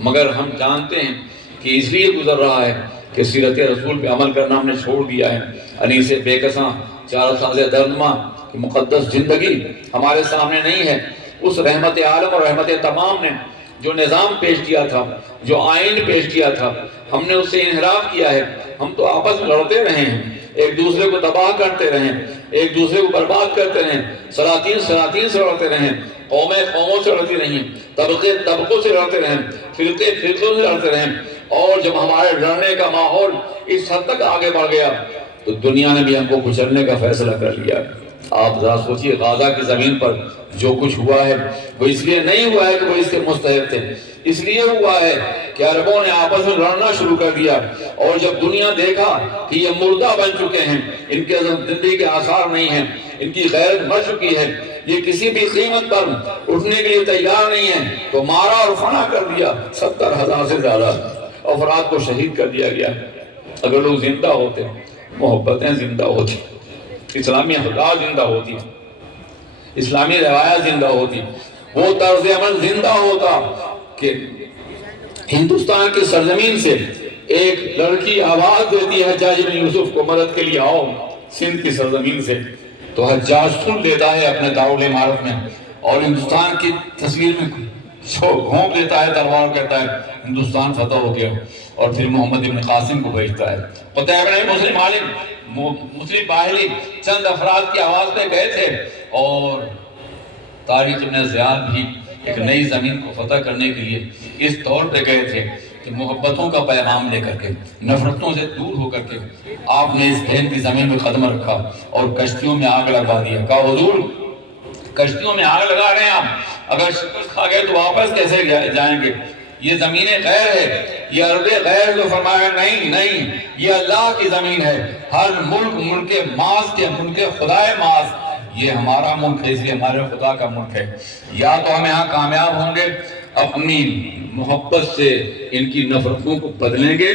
مگر ہم جانتے ہیں کہ اس لیے گزر رہا ہے کہ سیرت رسول پہ عمل کرنا ہم نے چھوڑ دیا ہے۔ انیس بے کساں چار ساز دردماں کی مقدس زندگی ہمارے سامنے نہیں ہے۔ اس رحمت عالم اور رحمت تمام نے جو نظام پیش کیا تھا، جو آئین پیش کیا تھا، ہم نے اس سے انحراف کیا ہے۔ ہم تو آپس میں لڑتے رہے ہیں، ایک دوسرے کو تباہ کرتے رہے، ایک دوسرے کو برباد کرتے رہے، سلاطین سے لڑتے رہے، قومیں قوموں سے لڑتی رہیں، طبقے طبقوں سے لڑتے رہیں، فرقے فرقوں سے لڑتے رہیں، اور جب ہمارے لڑنے کا ماحول اس حد تک آگے بڑھ گیا تو دنیا نے بھی ہم کو کچلنے کا فیصلہ کر لیا۔ آپ ذرا سوچئے غزہ کی زمین پر جو کچھ ہوا ہے وہ اس لیے نہیں ہوا ہے کہ وہ اس کے مستحق تھے، اس لیے ہوا ہے کہ عربوں نے آپس میں لڑنا شروع کر دیا، اور جب دنیا دیکھا کہ یہ مردہ بن چکے ہیں، ان کے زندگی کے آثار نہیں ہیں، ان کی غیرت مر چکی ہے، یہ کسی بھی قیمت پر اٹھنے کے لیے تیار نہیں ہے، تو مارا اور فنا کر دیا۔ 70,000 سے زیادہ افراد کو شہید کر دیا گیا۔ اگر لوگ زندہ ہوتے، محبتیں زندہ ہوتی، اسلامی اخلاق زندہ ہوتی، اسلامی روایات زندہ ہوتی، وہ طرز عمل زندہ ہوتا کہ ہندوستان کی سرزمین سے ایک لڑکی آواز دیتی ہے حجاج بن یوسف کو مدد کے لیے آؤ سندھ کی سرزمین سے، تو حجاج سن لیتا ہے اپنے دارالعمارت میں اور ہندوستان کی تصویر میں گھونپ لیتا ہے تلوار، کہتا ہے ہندوستان فتح ہو گیا، اور پھر محمد ابن قاسم کو بھیجتا ہے۔ قطیبہ بن مسلم عالم مسلم باہلی چند افراد کی آواز میں گئے تھے، اور طارق ابن زیاد بھی ایک نئی زمین کو فتح کرنے کے لیے اس طور پہ گئے تھے کہ محبتوں کا پیغام لے کر کے، نفرتوں سے دور ہو کر کے آپ نے اس دین کی زمین میں قدم رکھا اور کشتیوں میں آگ لگا دیا۔ کہا حضور کشتیوں میں آگ لگا رہے ہیں آپ، اگر شکست کھا گئے تو واپس کیسے جائیں گے؟ یہ زمین غیر ہے، یہ ارض غیر۔ تو فرمایا نہیں، یہ اللہ کی زمین ہے، ہر ملک ملک ماس کے ملک خدا ماس، یہ ہمارا ملک ہے، اس لیے ہمارے خدا کا ملک ہے۔ یا تو ہم یہاں کامیاب ہوں گے، اپنی محبت سے ان کی نفرتوں کو بدلیں گے،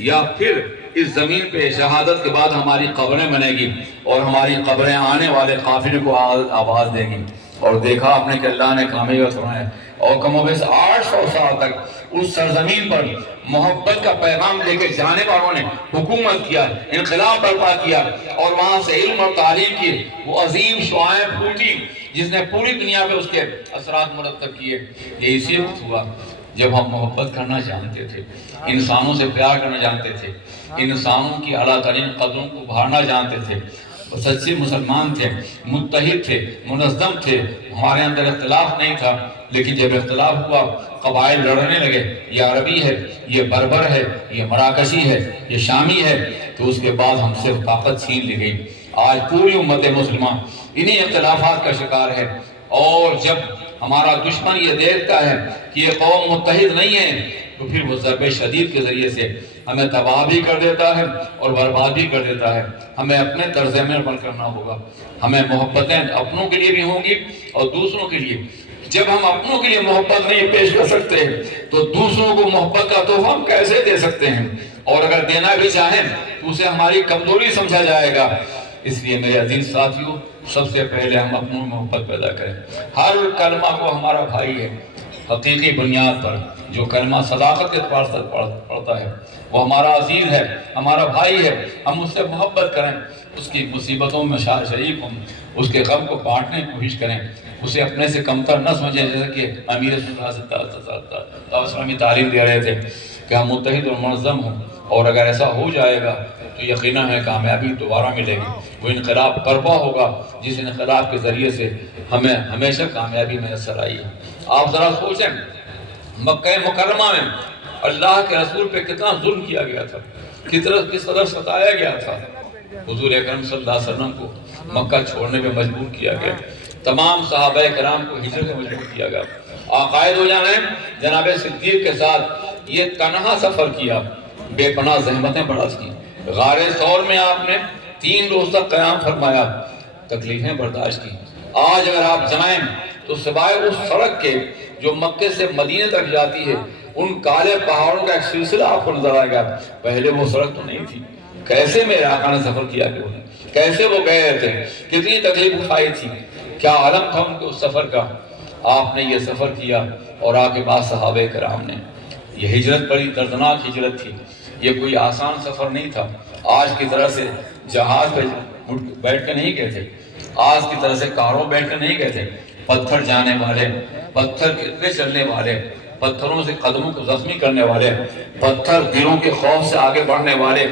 یا پھر اس زمین پہ شہادت کے بعد ہماری قبریں بنے گی اور ہماری قبریں آنے والے قافلے کو آواز دیں گی۔ اور دیکھا آپ نے کہ اللہ نے کامیاب فرمایا، اور کم و بیش 800 سال تک اس سرزمین پر محبت کا پیغام لے کے جانے والوں نے حکومت کیا، انقلاب برپا کیا، اور وہاں سے علم اور تعلیم کی وہ عظیم شعاعیں پھوٹی جس نے پوری دنیا پہ اس کے اثرات مرتب کیے۔ یہ اسی وقت ہوا جب ہم محبت کرنا جانتے تھے، انسانوں سے پیار کرنا جانتے تھے، انسانوں کی اعلیٰ ترین قدروں کو ابھارنا جانتے تھے، سچے مسلمان تھے، متحد تھے، منظم تھے، ہمارے اندر اختلاف نہیں تھا۔ لیکن جب اختلاف ہوا، قبائل لڑنے لگے، یہ عربی ہے، یہ بربر ہے، یہ مراکشی ہے، یہ شامی ہے، تو اس کے بعد ہم سے طاقت چھین لی گئی۔ آج پوری امت مسلمہ انہی اختلافات کا شکار ہے، اور جب ہمارا دشمن یہ دیکھتا ہے کہ یہ قوم متحد نہیں ہے تو پھر وہ ضرب شدید کے ذریعے سے ہمیں تباہ بھی کر دیتا ہے اور برباد بھی کر دیتا ہے۔ ہمیں اپنے طرز عمل کرنا ہوگا، ہمیں محبتیں اپنوں کے لیے بھی ہوں گی اور دوسروں کے لیے۔ جب ہم اپنوں کے لیے محبت نہیں پیش کر سکتے تو دوسروں کو محبت کا تحفہ ہم کیسے دے سکتے ہیں؟ اور اگر دینا بھی چاہیں تو اسے ہماری کمزوری سمجھا جائے گا۔ اس لیے میرے عزیز ساتھیوں، سب سے پہلے ہم اپنوں میں محبت پیدا کریں۔ ہر کلمہ کو ہمارا بھائی ہے، حقیقی بنیاد پر جو کلمہ صداقت کے اعتبار سے پڑھتا ہے وہ ہمارا عزیز ہے، ہمارا بھائی ہے۔ ہم اس سے محبت کریں، اس کی مصیبتوں میں شریک ہوں، اس کے غم کو بانٹنے کی کوشش کریں، اسے اپنے سے کمتر نہ سمجھیں۔ جیسا کہ امیر صلی اللہ علیہ وسلم تعلیم دے رہے تھے کہ ہم متحد اور منظم ہوں، اور اگر ایسا ہو جائے گا تو یقیناً ہے کامیابی دوبارہ ملے گی۔ وہ انقلاب برپا ہوگا جس انقلاب کے ذریعے سے ہمیں ہمیشہ کامیابی میسر آئی ہے۔ آپ ذرا سوچیں، مکہ مکرمہ میں اللہ کے رسول پہ کتنا ظلم کیا گیا تھا، کس قدر ستایا گیا تھا۔ حضور اکرم صلی اللہ علیہ وسلم کو مکہ چھوڑنے پہ مجبور کیا گیا، تمام صحابہ کرام کو ہجرت میں مجبور کیا گیا۔ عقائد ہو جانے جناب صدیق کے ساتھ یہ تنہا سفر کیا، بے پناہ زحمتیں برداشت کی۔ غار ثور میں آپ نے 3 روز تک قیام فرمایا، تکلیفیں برداشت کی۔ آج اگر آپ جائیں تو سوائے اس سڑک کے جو مکے سے مدینے تک جاتی ہے، ان کالے پہاڑوں کا ایک سلسلہ آپ کو نظر آئے گا۔ پہلے وہ سڑک تو نہیں تھی، کیسے میرے آقا نے سفر کیا کہ انہیں کیسے وہ گئے تھے، کتنی تکلیف اٹھائی تھی، کیا عالم تھا ان کے اس سفر کا۔ آپ نے یہ سفر کیا اور آگے بعد صحابہ کرام نے، یہ ہجرت بڑی دردناک ہجرت تھی، یہ کوئی آسان سفر نہیں تھا۔ آج کی طرح سے جہاز پہ بیٹھ کے نہیں گئے تھے، آج کی طرح سے کاروں بیٹھ کے نہیں گئے تھے۔ پتھر جانے والے، پتھر پہ چلنے والے، پتھروں سے قدموں کو زخمی کرنے والے، پتھر دلوں کے خوف سے آگے بڑھنے والے،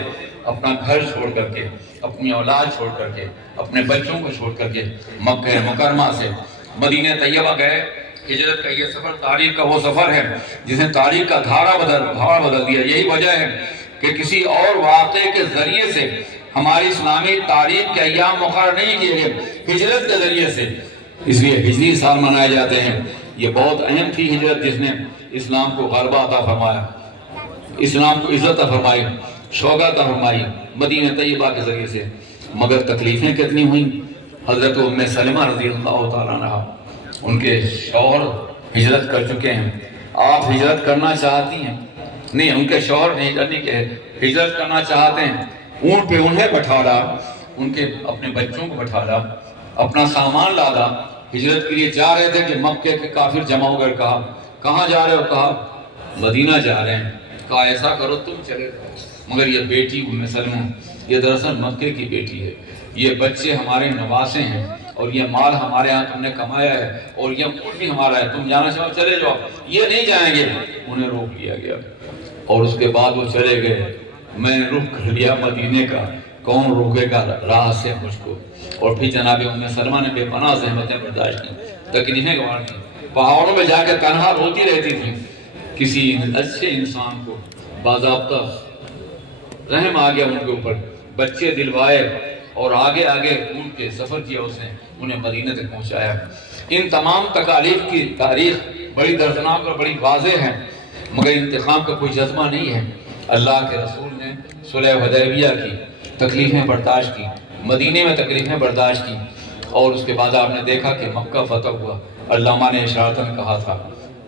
اپنا گھر چھوڑ کر کے، اپنی اولاد چھوڑ کر کے، اپنے بچوں کو چھوڑ کر کے مکہ مکرمہ سے مدینہ طیبہ گئے۔ ہجرت کا یہ سفر تاریخ کا وہ سفر ہے جس نے تاریخ کا دھارا بدل دیا۔ یہی وجہ ہے کہ کسی اور واقعے کے ذریعے سے ہماری اسلامی تاریخ کے ایام مقرر نہیں کیے گئے، ہجرت کے ذریعے سے۔ اس لیے ہجری سال منائے جاتے ہیں۔ یہ بہت اہم تھی ہجرت جس نے اسلام کو غلبہ عطا فرمایا، اسلام کو عزت عطا فرمائی، شوکت عطا فرمائی مدینہ طیبہ کے ذریعے سے۔ مگر تکلیفیں کتنی ہوئیں۔ حضرت ام سلمہ رضی اللہ تعالیٰ عنہ، ان کے شوہر ہجرت کر چکے ہیں، آپ ہجرت کرنا چاہتی ہیں؟ نہیں، ان کے شوہر نے ہجرت کرنا چاہتے ہیں۔ اونٹ پہ انہیں بٹھالا، ان کے اپنے بچوں کو بٹھالا، اپنا سامان لادا، ہجرت کے لیے جا رہے تھے کہ مکے کے کافر جمع ہو کر کہا کہاں جا رہے ہو؟ کہا مدینہ جا رہے ہیں۔ کہا ایسا کرو تم چلے جاؤ، مگر یہ بیٹی ام سلمہ یہ دراصل مکے کی بیٹی ہے، یہ بچے ہمارے نواسے ہیں اور یہ مال ہمارے ہاں تم نے کمایا ہے اور یہ اونٹ بھی ہمارا ہے، تم جانا چاہو چلے جاؤ، یہ نہیں جائیں گے۔ انہیں روک لیا گیا اور اس کے بعد وہ چلے گئے۔ میں نے رخ کر لیا مدینے کا، کون روکے گا راہ سے مجھ کو؟ اور پھر جناب ام سلمہ نے بے پناہ زحمتیں برداشت کی، تکلیفیں گوار کی، پہاڑوں میں جا کے تنہا روتی رہتی تھی۔ کسی اچھے انسان کو باضابطہ رحم آ گیا ان کے اوپر، بچے دلوائے اور آگے اونٹ کے سفر کیا، اس نے انہیں مدینہ تک پہنچایا۔ ان تمام تکالیف کی تاریخ بڑی دردناک اور بڑی واضح ہے، مگر انتقام کا کوئی جذبہ نہیں ہے۔ اللہ کے رسول نے صلح حدیبیہ کی تکلیفیں برداشت کی، مدینے میں تکلیفیں برداشت کی، اور اس کے بعد آپ نے دیکھا کہ مکہ فتح ہوا۔ علامہ نے اشارتاً کہا تھا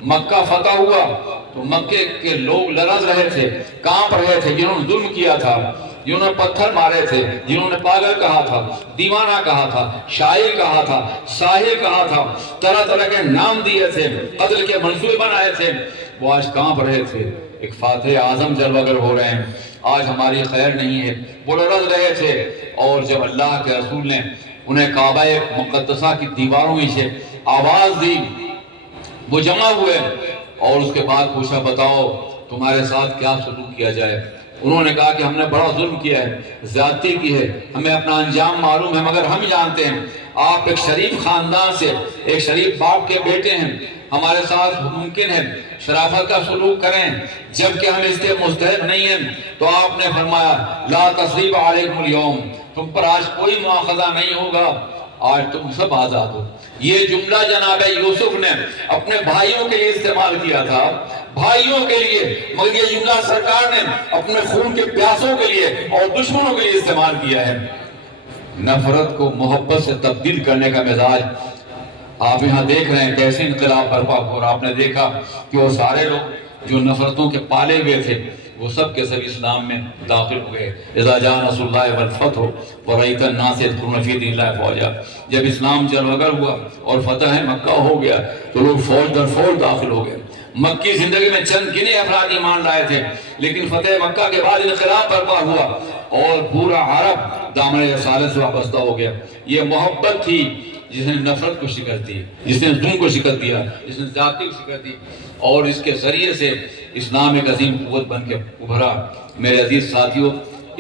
مکہ فتح ہوا تو مکے کے لوگ لرز رہے تھے، کانپ رہے تھے، جنہوں نے ظلم کیا تھا، جنہوں نے پتھر مارے تھے، جنہوں نے پاگل کہا تھا، دیوانہ کہا تھا، شاعر کہا تھا، ساحر کہا تھا، طرح طرح کے نام دیے تھے، قتل کے منصوبے بنائے تھے، وہ آج کانپ رہے تھے. ایک فاتح اعظم جلوگر ہو رہے ہیں, آج ہماری خیر نہیں ہے. وہ لرز رہے تھے, اور جب اللہ کے رسول نے انہیں کعبہ مقدسہ کی دیواروں میں سے آواز دی, وہ جمع ہوئے اور اس کے بعد پوچھا بتاؤ تمہارے ساتھ کیا سلوک کیا جائے. انہوں نے کہا کہ ہم نے بڑا ظلم کیا ہے, زیادتی کی ہے, ہمیں اپنا انجام معلوم ہے, مگر ہم جانتے ہیں آپ ایک شریف خاندان سے, ایک شریف باپ کے بیٹے ہیں, ہمارے ساتھ ممکن ہے شرافت کا سلوک کریں جبکہ ہم اس کے مستحق نہیں ہیں. تو آپ نے فرمایا لا تصریب علیکم اليوم, تم پر آج کوئی مواخذہ نہیں ہوگا, آج تم سب آزاد ہو. یہ جملہ جناب یوسف نے اپنے بھائیوں کے لیے استعمال کیا تھا, بھائیوں کے لیے, مگر یہ جملہ سرکار نے اپنے خون کے پیاسوں کے لیے اور دشمنوں کے لیے استعمال کیا ہے. نفرت کو محبت سے تبدیل کرنے کا مزاج آپ یہاں دیکھ رہے ہیں کیسے انقلاب برپا ہو. اور آپ نے دیکھا کہ وہ سارے لوگ جو نفرتوں کے پالے ہوئے تھے وہ سب کے سب اسلام میں داخل ہوئے. اذا جاء نصر اللہ والفتح ورأیت الناس يدخلون فی دین اللہ فوجا, جب اسلام جلوگر ہوا اور فتح مکہ ہو گیا تو لوگ فوج در فوج داخل ہو گئے. مکی زندگی میں چند گنے افراد ایمان لائے تھے, لیکن فتح مکہ کے بعد انقلاب برپا ہوا اور پورا عرب دامن رسالت سے وابستہ ہو گیا. یہ محبت تھی جس نے نفرت کو شکست دی, جس نے ظلم کو شکست دیا, جس نے ذاتی کو شکست دی, اور اس کے ذریعے سے اسلام ایک عظیم قوت بن کے ابھرا. میرے عزیز ساتھیوں,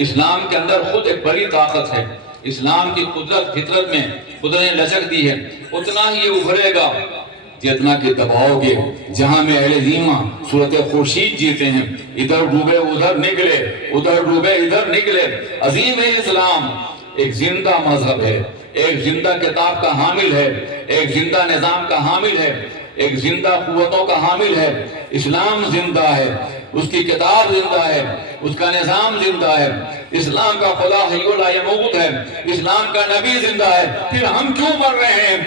اسلام کے اندر خود ایک بڑی طاقت ہے. اسلام کی قدرت فطرت میں قدرت نے لچک دی ہے, اتنا ہی یہ ابھرے گا جتنا کہ دباؤ گے. جہاں میں اہل ذمہ صورت خورشید جیتے ہیں, ادھر ڈوبے ادھر نکلے, ادھر ڈوبے ادھر نکلے. عظیم ہے اسلام, ایک زندہ مذہب ہے, ایک زندہ کتاب کا حامل ہے, ایک زندہ نظام کا حامل ہے, ایک زندہ قوتوں کا حامل ہے. اسلام زندہ ہے, اس کی کتاب زندہ ہے, اس کا نظام زندہ ہے. اسلام کا خدا حی لا یموت ہے, اسلام کا نبی زندہ ہے. پھر ہم کیوں مر رہے ہیں؟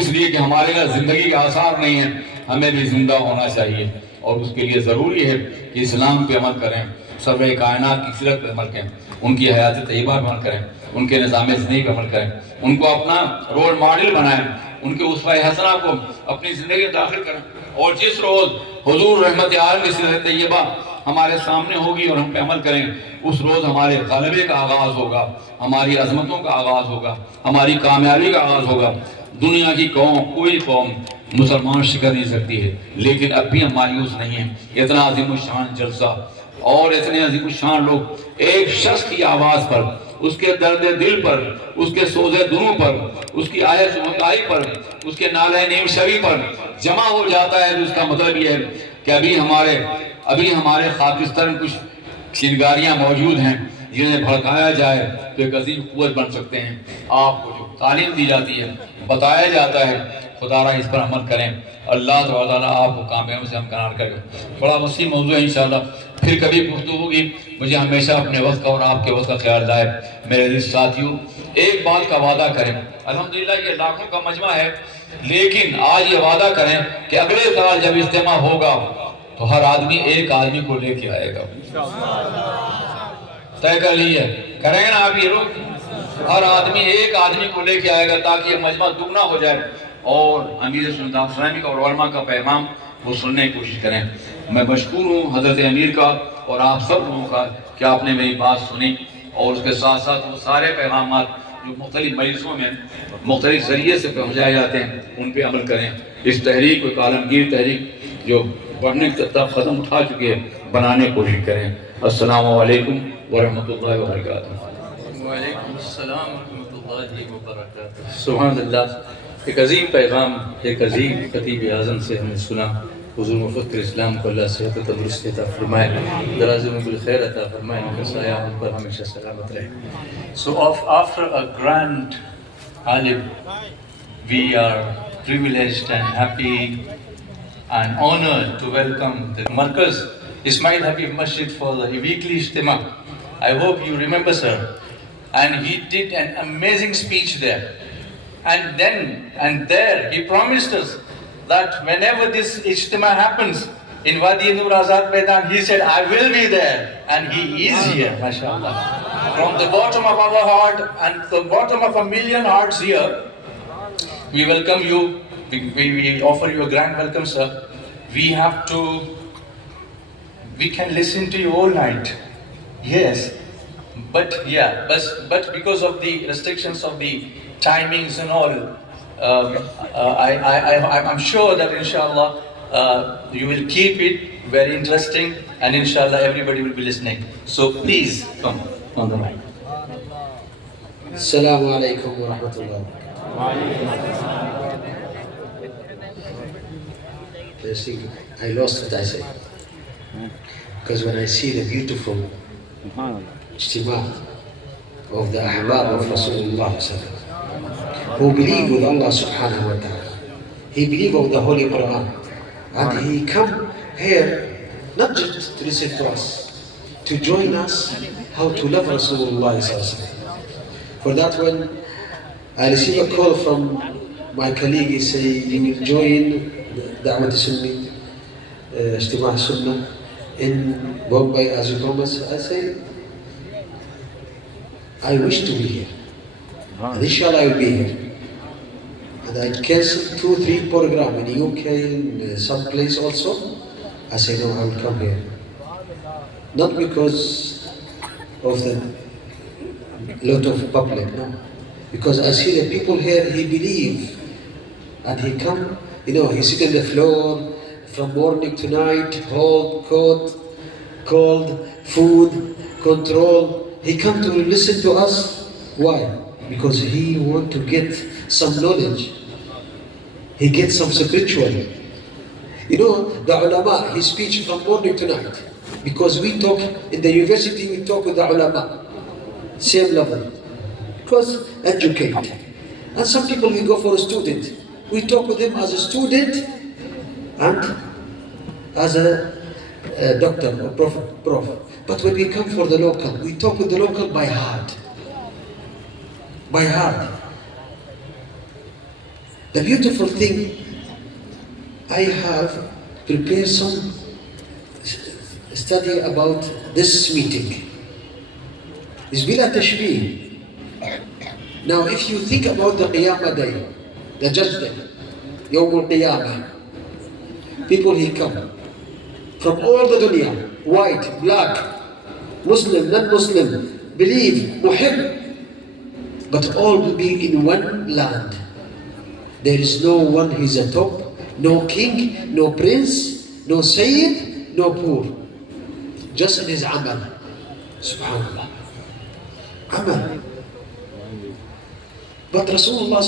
اس لیے کہ ہمارے یہاں زندگی کے آثار نہیں ہیں. ہمیں بھی زندہ ہونا چاہیے, اور اس کے لیے ضروری ہے کہ اسلام پہ عمل کریں, سرور کائنات کی سیرت پہ عمل کریں, ان کی حیات طیبہ پہ عمل کریں, ان کے نظام زندگی پہ عمل کریں, ان کو اپنا رول ماڈل بنائیں, ان کے اسوہ حسنہ کو اپنی زندگی میں داخل کریں. اور جس روز حضور رحمت عالم کی سیرت طیبہ ہمارے سامنے ہوگی اور ہم پہ عمل کریں, اس روز ہمارے غلبے کا آغاز ہوگا, ہماری عظمتوں کا آغاز ہوگا, ہماری کامیابی کا آغاز ہوگا. دنیا کی قوم, کوئی قوم مسلمان شکر نہیں سکتی ہے, لیکن اب بھی ہم مایوس نہیں ہیں. اتنا عظیم الشان جلسہ اور اتنے عظیم الشان لوگ ایک شخص کی آواز پر, اس کے درد دل پر, اس کے سوز دنوں پر, اس کی آیت مکائی پر, اس کے نالہ نیم شوی پر جمع ہو جاتا ہے. تو اس کا مطلب یہ ہے کہ ابھی ہمارے خاکستر کچھ چنگاریاں موجود ہیں جنہیں بھڑکایا جائے تو ایک عظیم قوت بن سکتے ہیں. آپ کو جو تعلیم دی جاتی ہے, بتایا جاتا ہے, خدا را اس پر عمل کریں. اللہ تعالیٰ آپ کو کامیابی سے ہمکنار کرے. بڑا وسیع موضوع ہے, انشاءاللہ پھر کبھی گفتگو ہوگی. مجھے ہمیشہ اپنے وقت کا اور آپ کے وقت کا خیال لائے. میرے عزیز ساتھیوں, ایک بات کا وعدہ کریں, الحمدللہ یہ لاکھوں کا مجمع ہے, لیکن آج یہ وعدہ کریں کہ اگلے سال جب اجتماع ہوگا تو ہر آدمی ایک آدمی کو لے کے آئے گا. طے کر لیے, کریں گے نا آپ یہ لوگ؟ ہر آدمی ایک آدمی کو لے کے آئے گا تاکہ یہ مجمع دگنا ہو جائے, اور امیر سنت اسلامی کا اور علماء کا پیغام وہ سننے کی کوشش کریں. میں مشکور ہوں حضرت امیر کا اور آپ سب لوگوں کا کہ آپ نے میری بات سنی, اور اس کے ساتھ ساتھ وہ سارے پیغامات جو مختلف مجلسوں میں مختلف ذریعے سے پہنچائے جاتے ہیں ان پہ عمل کریں. اس تحریک کو عالمگیر تحریک جو بڑھنے کی طرف قدم اٹھا چکے ہیں بنانے کی کوشش کریں. السلام علیکم ورحمۃ اللہ وبرکاتہ. وعلیکم السلام ورحمۃ اللہ وبرکاتہ. سبحان اللہ. ایک عظیم پیغام ایک عظیم خطیب اعظم سے ہم نے سنا. حضور مفکر اسلام کو اللہ صحت و تندرستی عطا فرمائے, دراز عمر بالخیر عطا فرمائے, ان کا سایہ ان پر ہمیشہ سلامت رہے. So after a grand alim, we are privileged and happy and honored to welcome the Markaz Ismail Habib Masjid for the weekly Ijtima. I hope you remember, sir. And he did an amazing speech there. And there he promised us that whenever this Ijtima happens in Wadi Nur Azad Maidan, he said, I will be there. And he is here, mashallah. From the bottom of our heart and the bottom of a million hearts here, we welcome you. We offer you a grand welcome, sir. We have to we can listen to you all night. Yes, but yeah, but because of the restrictions of the timings and all, I'm sure that inshallah you will keep it very interesting, and inshallah everybody will be listening. So please come on the mic. Assalamu alaikum wa rahmatullah. I lost what I said. Because when I see the beautiful ijtima of the ahbab of Rasulullah who believe with Allah subhanahu wa ta'ala, he believe of the Holy Quran, and he come here not just to listen to us, to join us how to love Rasulullah sallallahu alaihi wasallam. For that, when I receive a call from my colleague, he say, you will join Da'wat Sunni, Ijtima Sunnah in Bombay as you promised. I say, I wish to be here. And inshallah I will be here. And I cancel 2-3 programs in UK, in some place also. I say, no, I will come here. Not because of the lot of public, no. Because I see the people here, he believe, and he come, he sit on the floor from morning to night, hot, cold, food, control. He come to listen to us. Why? Because he want to get some knowledge. He gets some spiritual. The ulama, he speech from morning to night. Because we talk, in the university we talk with the ulama. Same level, because educate. And some people we go for a student. We talk with them as a student and as a doctor or prof. But when we come for the local, we talk with the local by heart. By heart. The beautiful thing, I have prepared some study about this meeting. It's bila tashbih. Now if you think about the Qiyamah day, the Judge Day, Yawm al-Qiyamah, people he come from all the dunya, white, black, Muslim, non-Muslim, believe, muhib, but all will be in one land. There is no one who's a top, no king, no prince, no sayyid, no poor. Just in his amal. Subhanallah. Amal. But Rasulullah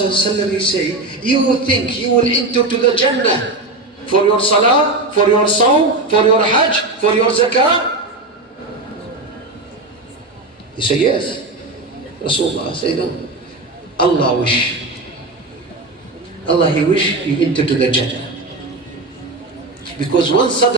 he say, you think you will enter to the Jannah for your salah, for your sawm, for your hajj, for your zakah? He say yes. Rasulullah say no. Allah wish. Allah he wish you enter to the Jannah. Because one